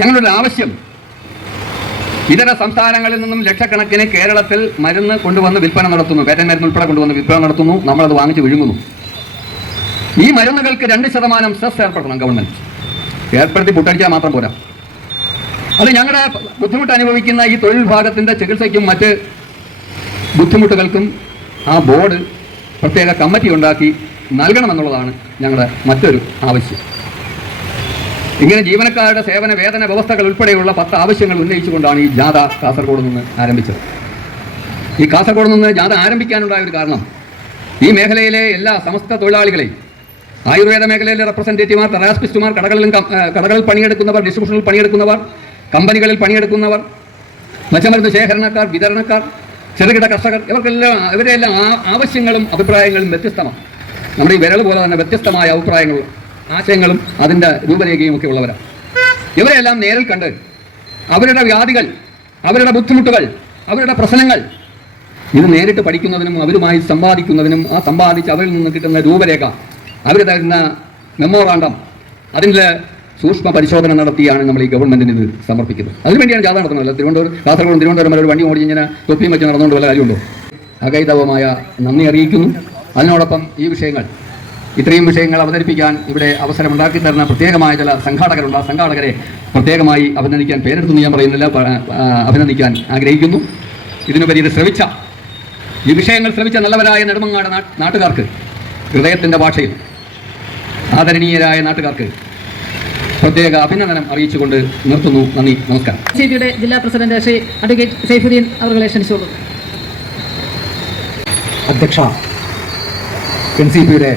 ഞങ്ങളുടെ ആവശ്യം, ഇതര സംസ്ഥാനങ്ങളിൽ നിന്നും ലക്ഷക്കണക്കിന് കേരളത്തിൽ മരുന്ന് കൊണ്ടുവന്ന് വിൽപ്പന നടത്തുന്നു, പേറ്റന്റ് മരുന്ന് ഉൾപ്പെടെ കൊണ്ടുവന്ന് വിൽപ്പന നടത്തുന്നു. നമ്മളത് വാങ്ങിച്ച് വിഴുങ്ങുന്നു. ഈ മരുന്നുകൾക്ക് 2% സെസ് ഏർപ്പെടുത്തണം ഗവൺമെൻറ്. ഏർപ്പെടുത്തി പുട്ടടിച്ചാൽ മാത്രം പോരാ. അത് ഞങ്ങളുടെ ബുദ്ധിമുട്ട് അനുഭവിക്കുന്ന ഈ തൊഴിൽ വിഭാഗത്തിൻ്റെ ചികിത്സയ്ക്കും മറ്റ് ബുദ്ധിമുട്ടുകൾക്കും ആ ബോർഡ് പ്രത്യേക കമ്മിറ്റി ഉണ്ടാക്കി നൽകണമെന്നുള്ളതാണ് ഞങ്ങളുടെ മറ്റൊരു ആവശ്യം. ഇങ്ങനെ ജീവനക്കാരുടെ സേവന വേതന വ്യവസ്ഥകൾ ഉൾപ്പെടെയുള്ള 10 ആവശ്യങ്ങൾ ഉന്നയിച്ചുകൊണ്ടാണ് ഈ ജാഥ കാസർഗോഡ് നിന്ന് ആരംഭിച്ചത്. ഈ കാസർഗോഡ് നിന്ന് ജാഥ ആരംഭിക്കാനുണ്ടായ ഒരു കാരണം, ഈ മേഖലയിലെ എല്ലാ സമസ്ത തൊഴിലാളികളെയും, ആയുർവേദ മേഖലയിലെ റെപ്രസെൻറ്റേറ്റീവ്മാർ, തെറാപ്പിസ്റ്റുമാർ, കടകളിൽ പണിയെടുക്കുന്നവർ, ഡിസ്ട്രിബ്യൂഷനിൽ പണിയെടുക്കുന്നവർ, കമ്പനികളിൽ പണിയെടുക്കുന്നവർ, പച്ചമരുന്ന് ശേഖരണക്കാർ, വിതരണക്കാർ, ചെറുകിട കർഷകർ, ഇവരെല്ലാം ആവശ്യങ്ങളും അഭിപ്രായങ്ങളും വ്യത്യസ്തമാണ്. നമ്മുടെ ഈ വിരൽ പോലെ തന്നെ വ്യത്യസ്തമായ അഭിപ്രായങ്ങളും ആശയങ്ങളും അതിൻ്റെ രൂപരേഖയും ഒക്കെ ഉള്ളവരാണ്. ഇവരെല്ലാം നേരിൽ കണ്ട് അവരുടെ വ്യാധികൾ, അവരുടെ ബുദ്ധിമുട്ടുകൾ, അവരുടെ പ്രശ്നങ്ങൾ ഇത് നേരിട്ട് പഠിക്കുന്നതിനും അവരുമായി സമ്പാദിക്കുന്നതിനും ആ സമ്പാദിച്ച് അവരിൽ നിന്ന് കിട്ടുന്ന രൂപരേഖ, അവർ തരുന്ന മെമ്മോറാണ്ടം, അതിൻ്റെ സൂക്ഷ്മ പരിശോധന നടത്തിയാണ് നമ്മൾ ഈ ഗവൺമെൻറ്റിന് ഇത് സമർപ്പിക്കുന്നത്. അതിനുവേണ്ടിയാണ് ജാഥ നടത്തുന്നത്. കാസർഗോഡ് തിരുവനന്തപുരം വരെ ഒരു വണ്ടി ഓടി ഇങ്ങനെ തൊപ്പിയും വെച്ച് നടന്നുകൊണ്ട് വല്ല കാര്യമുണ്ടോ? അകൈതവമായ നന്ദി അറിയിക്കുന്നു. അതിനോടൊപ്പം ഈ വിഷയങ്ങൾ ഇത്രയും വിഷയങ്ങൾ അവതരിപ്പിക്കാൻ ഇവിടെ അവസരമുണ്ടാക്കി തരുന്ന പ്രത്യേകമായ ചില സംഘാടകരുണ്ട്. ആ സംഘാടകരെ പ്രത്യേകമായി അഭിനന്ദിക്കാൻ, പേരെടുത്തൊന്നും ഞാൻ പറയുന്നില്ല, അഭിനന്ദിക്കാൻ ആഗ്രഹിക്കുന്നു. ഇതിനുപരി ഇത് ശ്രമിച്ച, ഈ വിഷയങ്ങൾ ശ്രമിച്ച നല്ലവരായ നെടുമങ്ങാട് നാട്ടുകാർക്ക്, ഹൃദയത്തിൻ്റെ ഭാഷയിൽ ആദരണീയരായ നാട്ടുകാർക്ക് പ്രത്യേക അഭിനന്ദനം അറിയിച്ചുകൊണ്ട് നിർത്തുന്നു. നന്ദി, നമസ്കാരം. CPയുടെ ജില്ലാ പ്രസിഡന്റ് ശ്രീ അഡ്വക്കേറ്റ് സൈഫുദ്ദീൻ അവരെ ക്ഷണിച്ചോളൂ. അധ്യക്ഷ, NCPയുടെ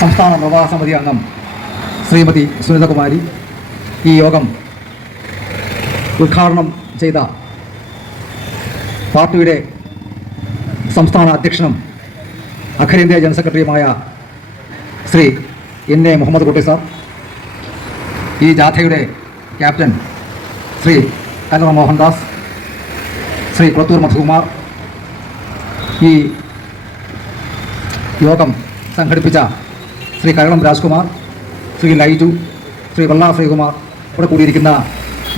സംസ്ഥാന നിർവാഹക സമിതി അംഗം ശ്രീമതി സുനിതകുമാരി, ഈ യോഗം ഉദ്ഘാടനം ചെയ്ത പാർട്ടിയുടെ സംസ്ഥാന അധ്യക്ഷനും അഖിലേന്ത്യാ ജനറൽ സെക്രട്ടറിയുമായ ശ്രീ NA മുഹമ്മദ് കുട്ടി സാർ, ഈ ജാഥയുടെ ക്യാപ്റ്റൻ ശ്രീ കല്ലറ മോഹൻദാസ്, ശ്രീ കുളത്തൂർ മധുകുമാർ, ഈ യോഗം സംഘടിപ്പിച്ച ശ്രീ കരണം രാജ്കുമാർ, ശ്രീ ലൈജു, ശ്രീ വള്ള ശ്രീകുമാർ, ഇവിടെ കൂടിയിരിക്കുന്ന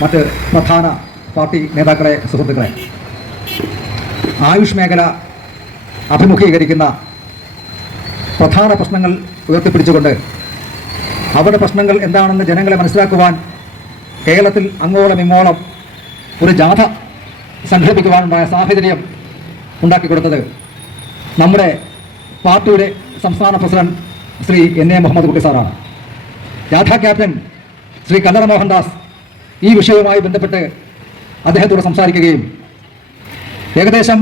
മറ്റ് പ്രധാന പാർട്ടി നേതാക്കളെ, സുഹൃത്തുക്കളെ, ആയുഷ് മേഖല അഭിമുഖീകരിക്കുന്ന പ്രധാന പ്രശ്നങ്ങൾ ഉയർത്തിപ്പിടിച്ചുകൊണ്ട് അവരുടെ പ്രശ്നങ്ങൾ എന്താണെന്ന് ജനങ്ങളെ മനസ്സിലാക്കുവാൻ കേരളത്തിൽ അങ്ങോളം ഇങ്ങോളം ഒരു ജാഥ സംഘടിപ്പിക്കുവാനുണ്ടായ സാഹചര്യം ഉണ്ടാക്കിക്കൊടുത്തത് നമ്മുടെ പാർട്ടിയുടെ സംസ്ഥാന പ്രസിഡന്റ് ശ്രീ NA മുഹമ്മദ് കുട്ടി സാറാണ്. ജാഥ ക്യാപ്റ്റൻ ശ്രീ കല്ലറ മോഹൻദാസ് ഈ വിഷയവുമായി ബന്ധപ്പെട്ട് അദ്ദേഹത്തോട് സംസാരിക്കുകയും ഏകദേശം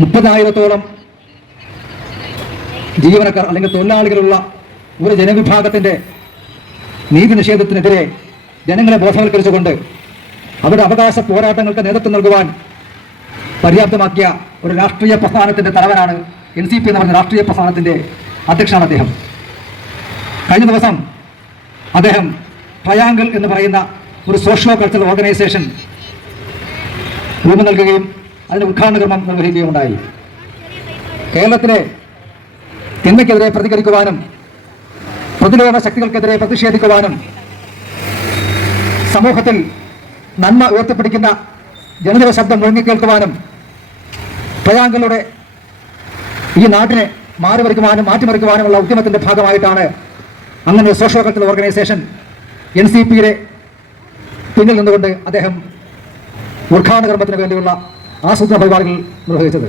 30,000-ഓളം ജീവനക്കാർ അല്ലെങ്കിൽ തൊഴിലാളികളുള്ള ഒരു ജനവിഭാഗത്തിൻ്റെ നീതി നിഷേധത്തിനെതിരെ ജനങ്ങളെ ബോധവൽക്കരിച്ചുകൊണ്ട് അവരുടെ അവകാശ പോരാട്ടങ്ങൾക്ക് നേതൃത്വം നൽകുവാൻ പര്യാപ്തമാക്കിയ ഒരു രാഷ്ട്രീയ പ്രസ്ഥാനത്തിൻ്റെ തലവനാണ്. NCP എന്ന് പറഞ്ഞ രാഷ്ട്രീയ പ്രസ്ഥാനത്തിൻ്റെ അധ്യക്ഷനാണ് അദ്ദേഹം. കഴിഞ്ഞ ദിവസം അദ്ദേഹം ട്രയാങ്കിൾ എന്ന് പറയുന്ന ഒരു സോഷ്യോ കൾച്ചറൽ ഓർഗനൈസേഷൻ രൂപം നൽകുകയും അതിന് ഉദ്ഘാടന കർമ്മം നിർവഹിക്കുകയും ഉണ്ടായി. കേരളത്തിലെ തിന്മയ്ക്കെതിരെ പ്രതികരിക്കുവാനും പ്രതിരോധ ശക്തികൾക്കെതിരെ പ്രതിഷേധിക്കുവാനും സമൂഹത്തിൽ നന്മ ഉയർത്തിപ്പിടിക്കുന്ന ജനതയുടെ ശബ്ദം മുഴങ്ങിക്കേൾക്കുവാനും ട്രയാങ്കിളുടെ ഈ നാട്ടിനെ മാറ്റിമറിക്കുവാനുമുള്ള ഉദ്യമത്തിൻ്റെ ഭാഗമായിട്ടാണ് അങ്ങനെ ഒരു സോഷ്യോ കൾച്ചറൽ ഓർഗനൈസേഷൻ NCPയുടെ പിന്നിൽ നിന്നുകൊണ്ട് അദ്ദേഹം ഉദ്ഘാടന കർമ്മത്തിന് വേണ്ടിയുള്ള ആസൂത്രണ പരിപാടികൾ നിർവഹിച്ചത്.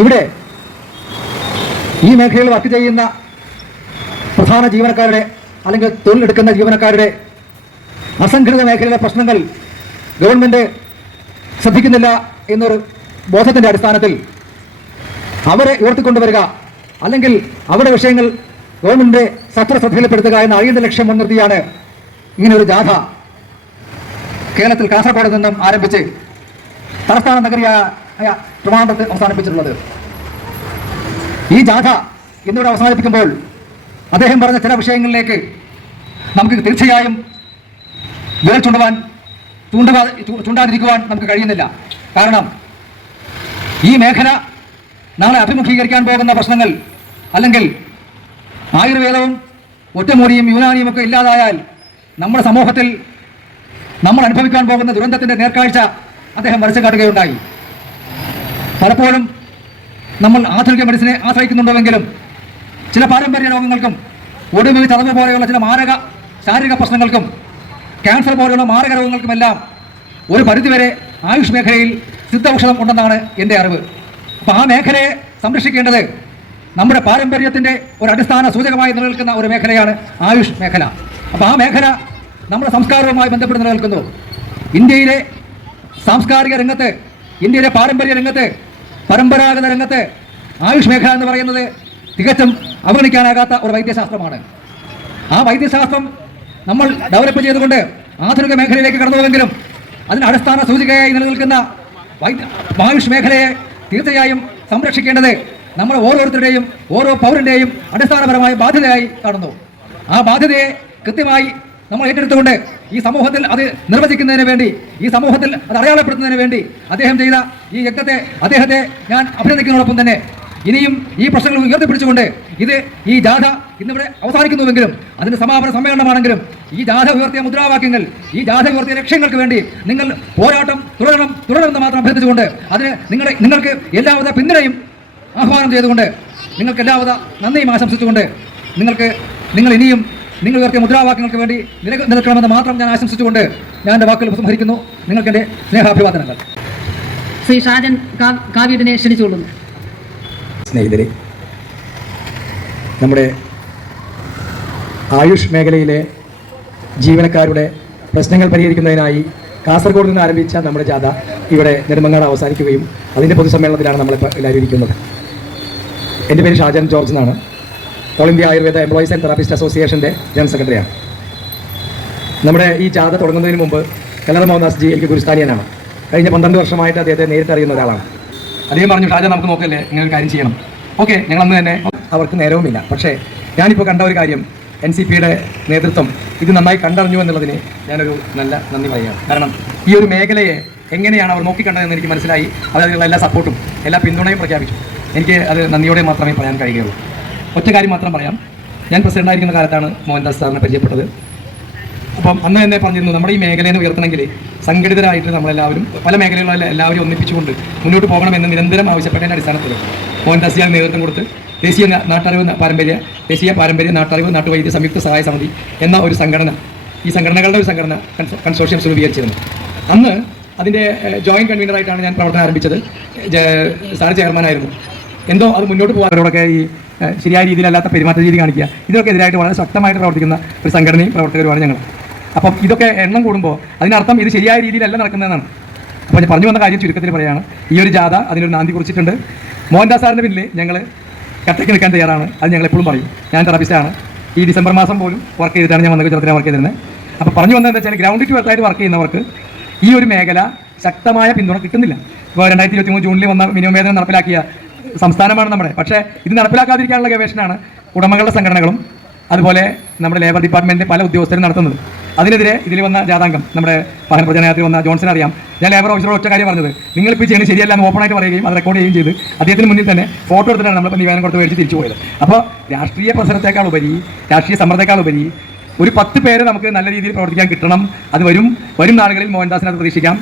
ഇവിടെ ഈ മേഖലയിൽ വർക്ക് ചെയ്യുന്ന പ്രധാന ജീവനക്കാരുടെ അല്ലെങ്കിൽ തൊഴിലെടുക്കുന്ന ജീവനക്കാരുടെ അസംഘടിത മേഖലയിലെ പ്രശ്നങ്ങൾ ഗവൺമെൻറ് ശ്രദ്ധിക്കുന്നില്ല എന്നൊരു ബോധത്തിൻ്റെ അടിസ്ഥാനത്തിൽ അവരെ ഉയർത്തിക്കൊണ്ടുവരിക, അല്ലെങ്കിൽ അവരുടെ വിഷയങ്ങൾ ഗവൺമെൻറ് ശ്രദ്ധയിൽപ്പെടുത്തുക എന്ന അഴിയന്റെ ലക്ഷ്യം മുൻനിർത്തിയാണ് ഇങ്ങനെ ഒരു ജാഥ കേരളത്തിൽ കാസർഗോഡ് നിന്നും ആരംഭിച്ച് തലസ്ഥാന നഗരിയായ ട്രിവാൻഡ്രത്ത് അവസാനിപ്പിച്ചിട്ടുള്ളത്. ഈ ജാഥ ഇന്നിവിടെ അവസാനിപ്പിക്കുമ്പോൾ അദ്ദേഹം പറഞ്ഞ ചില വിഷയങ്ങളിലേക്ക് നമുക്ക് തീർച്ചയായും വിരൽ ചൂണ്ടാതിരിക്കുവാൻ നമുക്ക് കഴിയുന്നില്ല. കാരണം ഈ മേഖല നാളെ അഭിമുഖീകരിക്കാൻ പോകുന്ന പ്രശ്നങ്ങൾ, അല്ലെങ്കിൽ ആയുർവേദവും ഒറ്റമൂലിയും യുനാനിയും ഒക്കെ ഇല്ലാതായാൽ നമ്മുടെ സമൂഹത്തിൽ നമ്മൾ അനുഭവിക്കാൻ പോകുന്ന ദുരന്തത്തിൻ്റെ നേർക്കാഴ്ച അദ്ദേഹം വരച്ചു കാട്ടുകയുണ്ടായി. പലപ്പോഴും നമ്മൾ ആധുനിക മെഡിസിനെ ആശ്രയിക്കുന്നുണ്ടെങ്കിലും ചില പാരമ്പര്യ രോഗങ്ങൾക്കും ഒടുവിൽ ചതവ് പോലെയുള്ള ചില മാരക ശാരീരിക പ്രശ്നങ്ങൾക്കും ക്യാൻസർ പോലെയുള്ള മാരക രോഗങ്ങൾക്കുമെല്ലാം ഒരു പരിധിവരെ ആയുഷ് മേഖലയിൽ സിദ്ധ ഔഷധം ഉണ്ടെന്നാണ് എൻ്റെ അറിവ്. അപ്പോൾ ആ മേഖലയെ സംരക്ഷിക്കേണ്ടത് നമ്മുടെ പാരമ്പര്യത്തിൻ്റെ ഒരു അടിസ്ഥാന സൂചകമായി നിലനിൽക്കുന്ന ഒരു മേഖലയാണ് ആയുഷ് മേഖല. അപ്പോൾ ആ മേഖല നമ്മുടെ സംസ്കാരവുമായി ബന്ധപ്പെട്ട് നിലനിൽക്കുന്നു. ഇന്ത്യയിലെ സാംസ്കാരിക രംഗത്ത്, ഇന്ത്യയിലെ പാരമ്പര്യ രംഗത്ത്, പരമ്പരാഗത രംഗത്ത് ആയുഷ് മേഖല എന്ന് പറയുന്നത് തികച്ചും അവഗണിക്കാനാകാത്ത ഒരു വൈദ്യശാസ്ത്രമാണ്. ആ വൈദ്യശാസ്ത്രം നമ്മൾ ഡെവലപ്പ് ചെയ്തുകൊണ്ട് ആധുനിക മേഖലയിലേക്ക് കടന്നുപോയെങ്കിലും അതിന് അടിസ്ഥാന സൂചികയായി നിലനിൽക്കുന്ന ആയുഷ് മേഖലയെ തീർച്ചയായും സംരക്ഷിക്കേണ്ടത് നമ്മൾ ഓരോരുത്തരുടെയും ഓരോ പൗരൻ്റെയും അടിസ്ഥാനപരമായ ബാധ്യതയായി കാണുന്നു. ആ ബാധ്യതയെ കൃത്യമായി നമ്മൾ ഏറ്റെടുത്തുകൊണ്ട് ഈ സമൂഹത്തിൽ അത് നിർവചിക്കുന്നതിന് വേണ്ടി, ഈ സമൂഹത്തിൽ അത് അടയാളപ്പെടുത്തുന്നതിന് വേണ്ടി അദ്ദേഹം ചെയ്ത ഈ യജ്ഞത്തെ അദ്ദേഹത്തെ ഞാൻ അഭിനന്ദിക്കുന്നതോടൊപ്പം തന്നെ ഇനിയും ഈ പ്രശ്നങ്ങൾ ഉയർത്തിപ്പിടിച്ചുകൊണ്ട് ഈ ജാഥ ഇന്നിവിടെ അവസാനിക്കുന്നുവെങ്കിലും അതിന് സമാപന സമ്മേളനമാണെങ്കിലും ഈ ജാഥ ഉയർത്തിയ മുദ്രാവാക്യങ്ങൾ, ഈ ജാഥ ഉയർത്തിയ ലക്ഷ്യങ്ങൾക്ക് വേണ്ടി നിങ്ങൾ പോരാട്ടം തുടരണമെന്ന് മാത്രം അഭ്യർത്ഥിച്ചുകൊണ്ട് അതിന് നിങ്ങൾക്ക് എല്ലാവിധ പിന്തുണയും ആഹ്വാനം ചെയ്തുകൊണ്ട് നിങ്ങൾക്ക് എല്ലാവിധ നന്ദിയും ആശംസിച്ചുകൊണ്ട് നിങ്ങൾ ഇനിയും നിങ്ങൾ ഉയർത്തിയ മുദ്രാവാക്യങ്ങൾക്ക് വേണ്ടി നിലനിൽക്കണമെന്ന് മാത്രം ഞാൻ ആശംസിച്ചുകൊണ്ട് ഞാൻ എൻ്റെ വാക്കുകൾ ഉപസംഹരിക്കുന്നു. നിങ്ങൾക്ക് എൻ്റെ സ്നേഹാഭിവാദനങ്ങൾ. ശ്രീ ഷാജൻ കാവ്യദിനെ ക്ഷണിച്ചുകൊള്ളുന്നു. സ്നേഹിതരെ, നമ്മുടെ ആയുഷ് മേഖലയിലെ ജീവനക്കാരുടെ പ്രശ്നങ്ങൾ പരിഹരിക്കുന്നതിനായി കാസർഗോഡ് നിന്ന് ആരംഭിച്ച നമ്മുടെ ജാഥ ഇവിടെ നെടുമങ്ങാട് അവസാനിക്കുകയും അതിൻ്റെ പൊതുസമ്മേളനത്തിലാണ് നമ്മളിപ്പോൾ എല്ലാവരും ഇരിക്കുന്നത്. എൻ്റെ പേര് ഷാജൻ ജോർജ് എന്നാണ്. All India Ayurveda employees and therapist അസോസിയേഷൻ്റെ ജനറൽ സെക്രട്ടറിയാണ്. നമ്മുടെ ഈ ജാഥ തുടങ്ങുന്നതിന് മുമ്പ് കല്ലറ മോഹൻദാസ് ജി എനിക്ക് ഗുരുസ്ഥാനീയനാണ്. കഴിഞ്ഞ 12 വർഷമായിട്ട് അദ്ദേഹത്തെ നേരിട്ട് അറിയുന്ന ഒരാളാണ്. അദ്ദേഹം പറഞ്ഞു, ഷാജൻ നമുക്ക് നോക്കല്ലേ, ഇങ്ങനെ കാര്യം ചെയ്യണം. ഓക്കെ, ഞങ്ങളന്ന് തന്നെ അവർക്ക് നേരവുമില്ല. പക്ഷേ ഞാനിപ്പോൾ കണ്ട ഒരു കാര്യം, NCPയുടെ നേതൃത്വം ഇത് നന്നായി കണ്ടറിഞ്ഞു എന്നുള്ളതിന് ഞാനൊരു നല്ല നന്ദി പറയുകയാണ്. കാരണം ഈ ഒരു മേഖലയെ എങ്ങനെയാണ് അവർ നോക്കിക്കണ്ടതെന്ന് എനിക്ക് മനസ്സിലായി. അതിനുള്ള എല്ലാ സപ്പോർട്ടും എല്ലാ പിന്തുണയും പ്രഖ്യാപിച്ചു. എനിക്ക് അത് നന്ദിയോടെ മാത്രമേ പറയാൻ കഴിയുകയുള്ളൂ. ഒറ്റ കാര്യം മാത്രം പറയാം. ഞാൻ പ്രസിഡൻ്റായിരിക്കുന്ന കാലത്താണ് മോഹൻദാസ് സാറിനെ പരിചയപ്പെട്ടത്. അപ്പം അന്ന് തന്നെ പറഞ്ഞിരുന്നു, നമ്മുടെ ഈ മേഖലയെ ഉയർത്തണമെങ്കിൽ സംഘടിതരായിട്ട് നമ്മളെല്ലാവരും പല മേഖലകളിലുള്ള എല്ലാവരും ഒന്നിപ്പിച്ചുകൊണ്ട് മുന്നോട്ട് പോകണമെന്ന് നിരന്തരം ആവശ്യപ്പെട്ടതിൻ്റെ അടിസ്ഥാനത്തിൽ മോഹൻദാസ് സാർ നേതൃത്വം കൊടുത്ത് ദേശീയ പാരമ്പര്യ നാട്ടറിവ് നാട്ടുവൈദ്യ സംയുക്ത സഹായ സമിതി എന്ന ഒരു സംഘടന, ഈ സംഘടനകളുടെ ഒരു സംഘടന കൺസോർഷ്യം രൂപീകരിച്ചിരുന്നു. അന്ന് അതിൻ്റെ ജോയിൻറ്റ് കൺവീനറായിട്ടാണ് ഞാൻ പ്രവർത്തനം ആരംഭിച്ചത്. സാർ ചെയർമാനായിരുന്നു. എന്തോ അത് മുന്നോട്ട് പോകാനോടൊക്കെ ഈ ശരിയായ രീതിയിലല്ലാത്ത പെരുമാറ്റ രീതി കാണിക്കുക, ഇതിനൊക്കെ എതിരായിട്ട് വളരെ ശക്തമായിട്ട് പ്രവർത്തിക്കുന്ന ഒരു സംഘടനയും പ്രവർത്തകരുമാണ് ഞങ്ങൾ. അപ്പം ഇതൊക്കെ എണ്ണം കൂടുമ്പോൾ അതിനർത്ഥം ഇത് ശരിയായ രീതിയിലല്ല നടക്കുന്നതെന്നാണ്. അപ്പോൾ ഞാൻ പറഞ്ഞു വന്ന കാര്യം ചുരുക്കത്തിൽ പറയുകയാണ്. ഈ ഒരു ജാഥ അതിനൊരു നാന്ദി കുറിച്ചിട്ടുണ്ട്. മോഹൻദാസ് സാറിൻ്റെ പിന്നിൽ ഞങ്ങൾ കട്ടയ്ക്ക് നിൽക്കാൻ തയ്യാറാണ്. അത് ഞങ്ങൾ എപ്പോഴും പറയും. ഞാൻ തെറാപ്പിസ്റ്റാണ്. ഈ ഡിസംബർ മാസം പോലും വർക്ക് ചെയ്തിട്ടാണ് ഞാൻ ഗുജറാത്തിനെ വർക്ക് ചെയ്തിരുന്നത്. അപ്പോൾ പറഞ്ഞു വന്നതെന്ന് വെച്ചാൽ ഗ്രൗണ്ടിൽ ടു എർത്തായിട്ട് വർക്ക് ചെയ്യുന്നവർക്ക് ഈ ഒരു മേഖല ശക്തമായ പിന്തുണ കിട്ടുന്നില്ല. ഇപ്പോൾ 2023 ജൂണിൽ വന്ന മിനിമം വേതനം നടപ്പിലാക്കിയ സംസ്ഥാനമാണ് നമ്മുടെ. പക്ഷേ ഇത് നടപ്പിലാക്കാതിരിക്കാനുള്ള ഗവേഷണമാണ് ഉടമകളുടെ സംഘടനകളും അതുപോലെ നമ്മുടെ ലേബർ ഡിപ്പാർട്ട്മെൻറ്റിൻ്റെ പല ഉദ്യോഗസ്ഥരും നടത്തുന്നത്. അതിനെതിരെ ഇതിൽ വന്ന ജാഥാംഗം നമ്മുടെ വാഹന പ്രചരണത്തിൽ വന്ന ജോൺസൺ അറിയാം. ഞാൻ ലേബർ ഓഫീസറോട് ഒറ്റ കാര്യം പറഞ്ഞത്, നിങ്ങളിപ്പോൾ ചെയ്യുന്നത് ശരിയല്ല എന്ന് ഓപ്പണായിട്ട് പറയുകയും അത് റെക്കോർഡ് ചെയ്യുകയും ചെയ്ത് അദ്ദേഹത്തിന് മുന്നിൽ തന്നെ ഫോട്ടോ എടുത്തിട്ടാണ് നമ്മളിപ്പോൾ നിവേദനം കൊടുത്ത് മേടിച്ച് തിരിച്ചു പോയത്. അപ്പോൾ രാഷ്ട്രീയ പ്രസരത്തേക്കാൾ ഉപരി, രാഷ്ട്രീയ സമ്മർദ്ദത്തേക്കാൾ ഉപരി ഒരു 10 പേര് നമുക്ക് നല്ല രീതിയിൽ പ്രവർത്തിക്കാൻ കിട്ടണം. അത് വരും നാളുകളിൽ മോഹൻദാസിനകത്ത് പ്രതീക്ഷിക്കാം.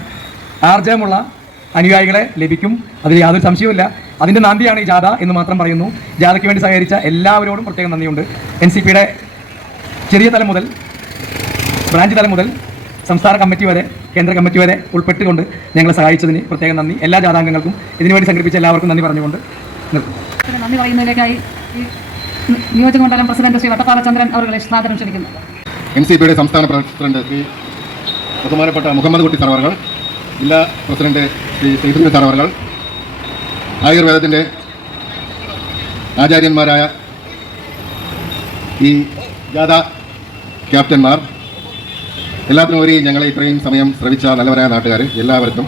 ആർജവമുള്ള അനുയായികളെ ലഭിക്കും, അതിൽ യാതൊരു സംശയവുമില്ല. അതിൻ്റെ നാന്ദിയാണ് ഈ ജാഥ എന്ന് മാത്രം പറയുന്നു. ജാഥയ്ക്ക് വേണ്ടി സഹകരിച്ച എല്ലാവരോടും പ്രത്യേകം നന്ദിയുണ്ട്. NCPയുടെ ചെറിയ തലം മുതൽ ബ്രാഞ്ച് തലം മുതൽ സംസ്ഥാന കമ്മിറ്റി വരെ കേന്ദ്ര കമ്മിറ്റി വരെ ഉൾപ്പെട്ടുകൊണ്ട് ഞങ്ങളെ സഹായിച്ചതിന് പ്രത്യേകം നന്ദി. എല്ലാ ജാഥാംഗങ്ങൾക്കും ഇതിനുവേണ്ടി സംഘടിപ്പിച്ച എല്ലാവർക്കും നന്ദി പറഞ്ഞുകൊണ്ട് നന്ദി പറയുന്നതിലേക്കായി നിയോജകമണ്ഡലം പ്രസിഡന്റ് ശ്രീ വട്ടപ്പാലചന്ദ്രൻ അവരുടെ സാദരം ക്ഷണിക്കുന്നു. NCPയുടെ സംസ്ഥാന പ്രസിഡന്റ് ശ്രീ ബഹുമാനപ്പെട്ട മുഹമ്മദ് കുട്ടി സർവർകൾ, ജില്ലാ പ്രസിഡന്റ് ശ്രീ സൈഫുദ്ദീൻ സർവർകൾ, ആയുർവേദത്തിൻ്റെ ആചാര്യന്മാരായ ഈ ജാഥ ക്യാപ്റ്റന്മാർ, എല്ലാത്തിനുപരി ഞങ്ങളെ ഇത്രയും സമയം ശ്രവിച്ച നല്ലവരായ നാട്ടുകാർ എല്ലാവർക്കും,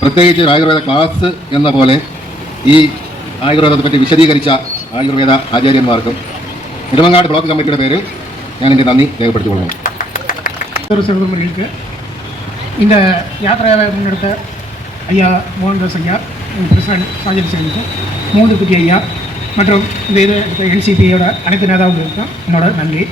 പ്രത്യേകിച്ച് ആയുർവേദ ക്ലാസ് എന്ന പോലെ ഈ ആയുർവേദത്തെ പറ്റി വിശദീകരിച്ച ആയുർവേദ ആചാര്യന്മാർക്കും നെടുമങ്ങാട് ബ്ലോക്ക് കമ്മിറ്റിയുടെ പേരിൽ ഞാൻ എൻ്റെ நன்றி രേഖപ്പെടുത്തിക്കൊള്ളുന്നു. சிறுவர்களுக்கு இந்த யாத்திரையை முன்னெடுத்த ஐயா மோகன்தாஸ் ஐயா, பிரசிடண்ட் சாஜன் சேனுக்கும், மோகன் குட்டி ஐயா மற்றும் இந்த இது NCPயோட அனைத்து நேதாவுகளுக்கும் என்னோட நன்றி.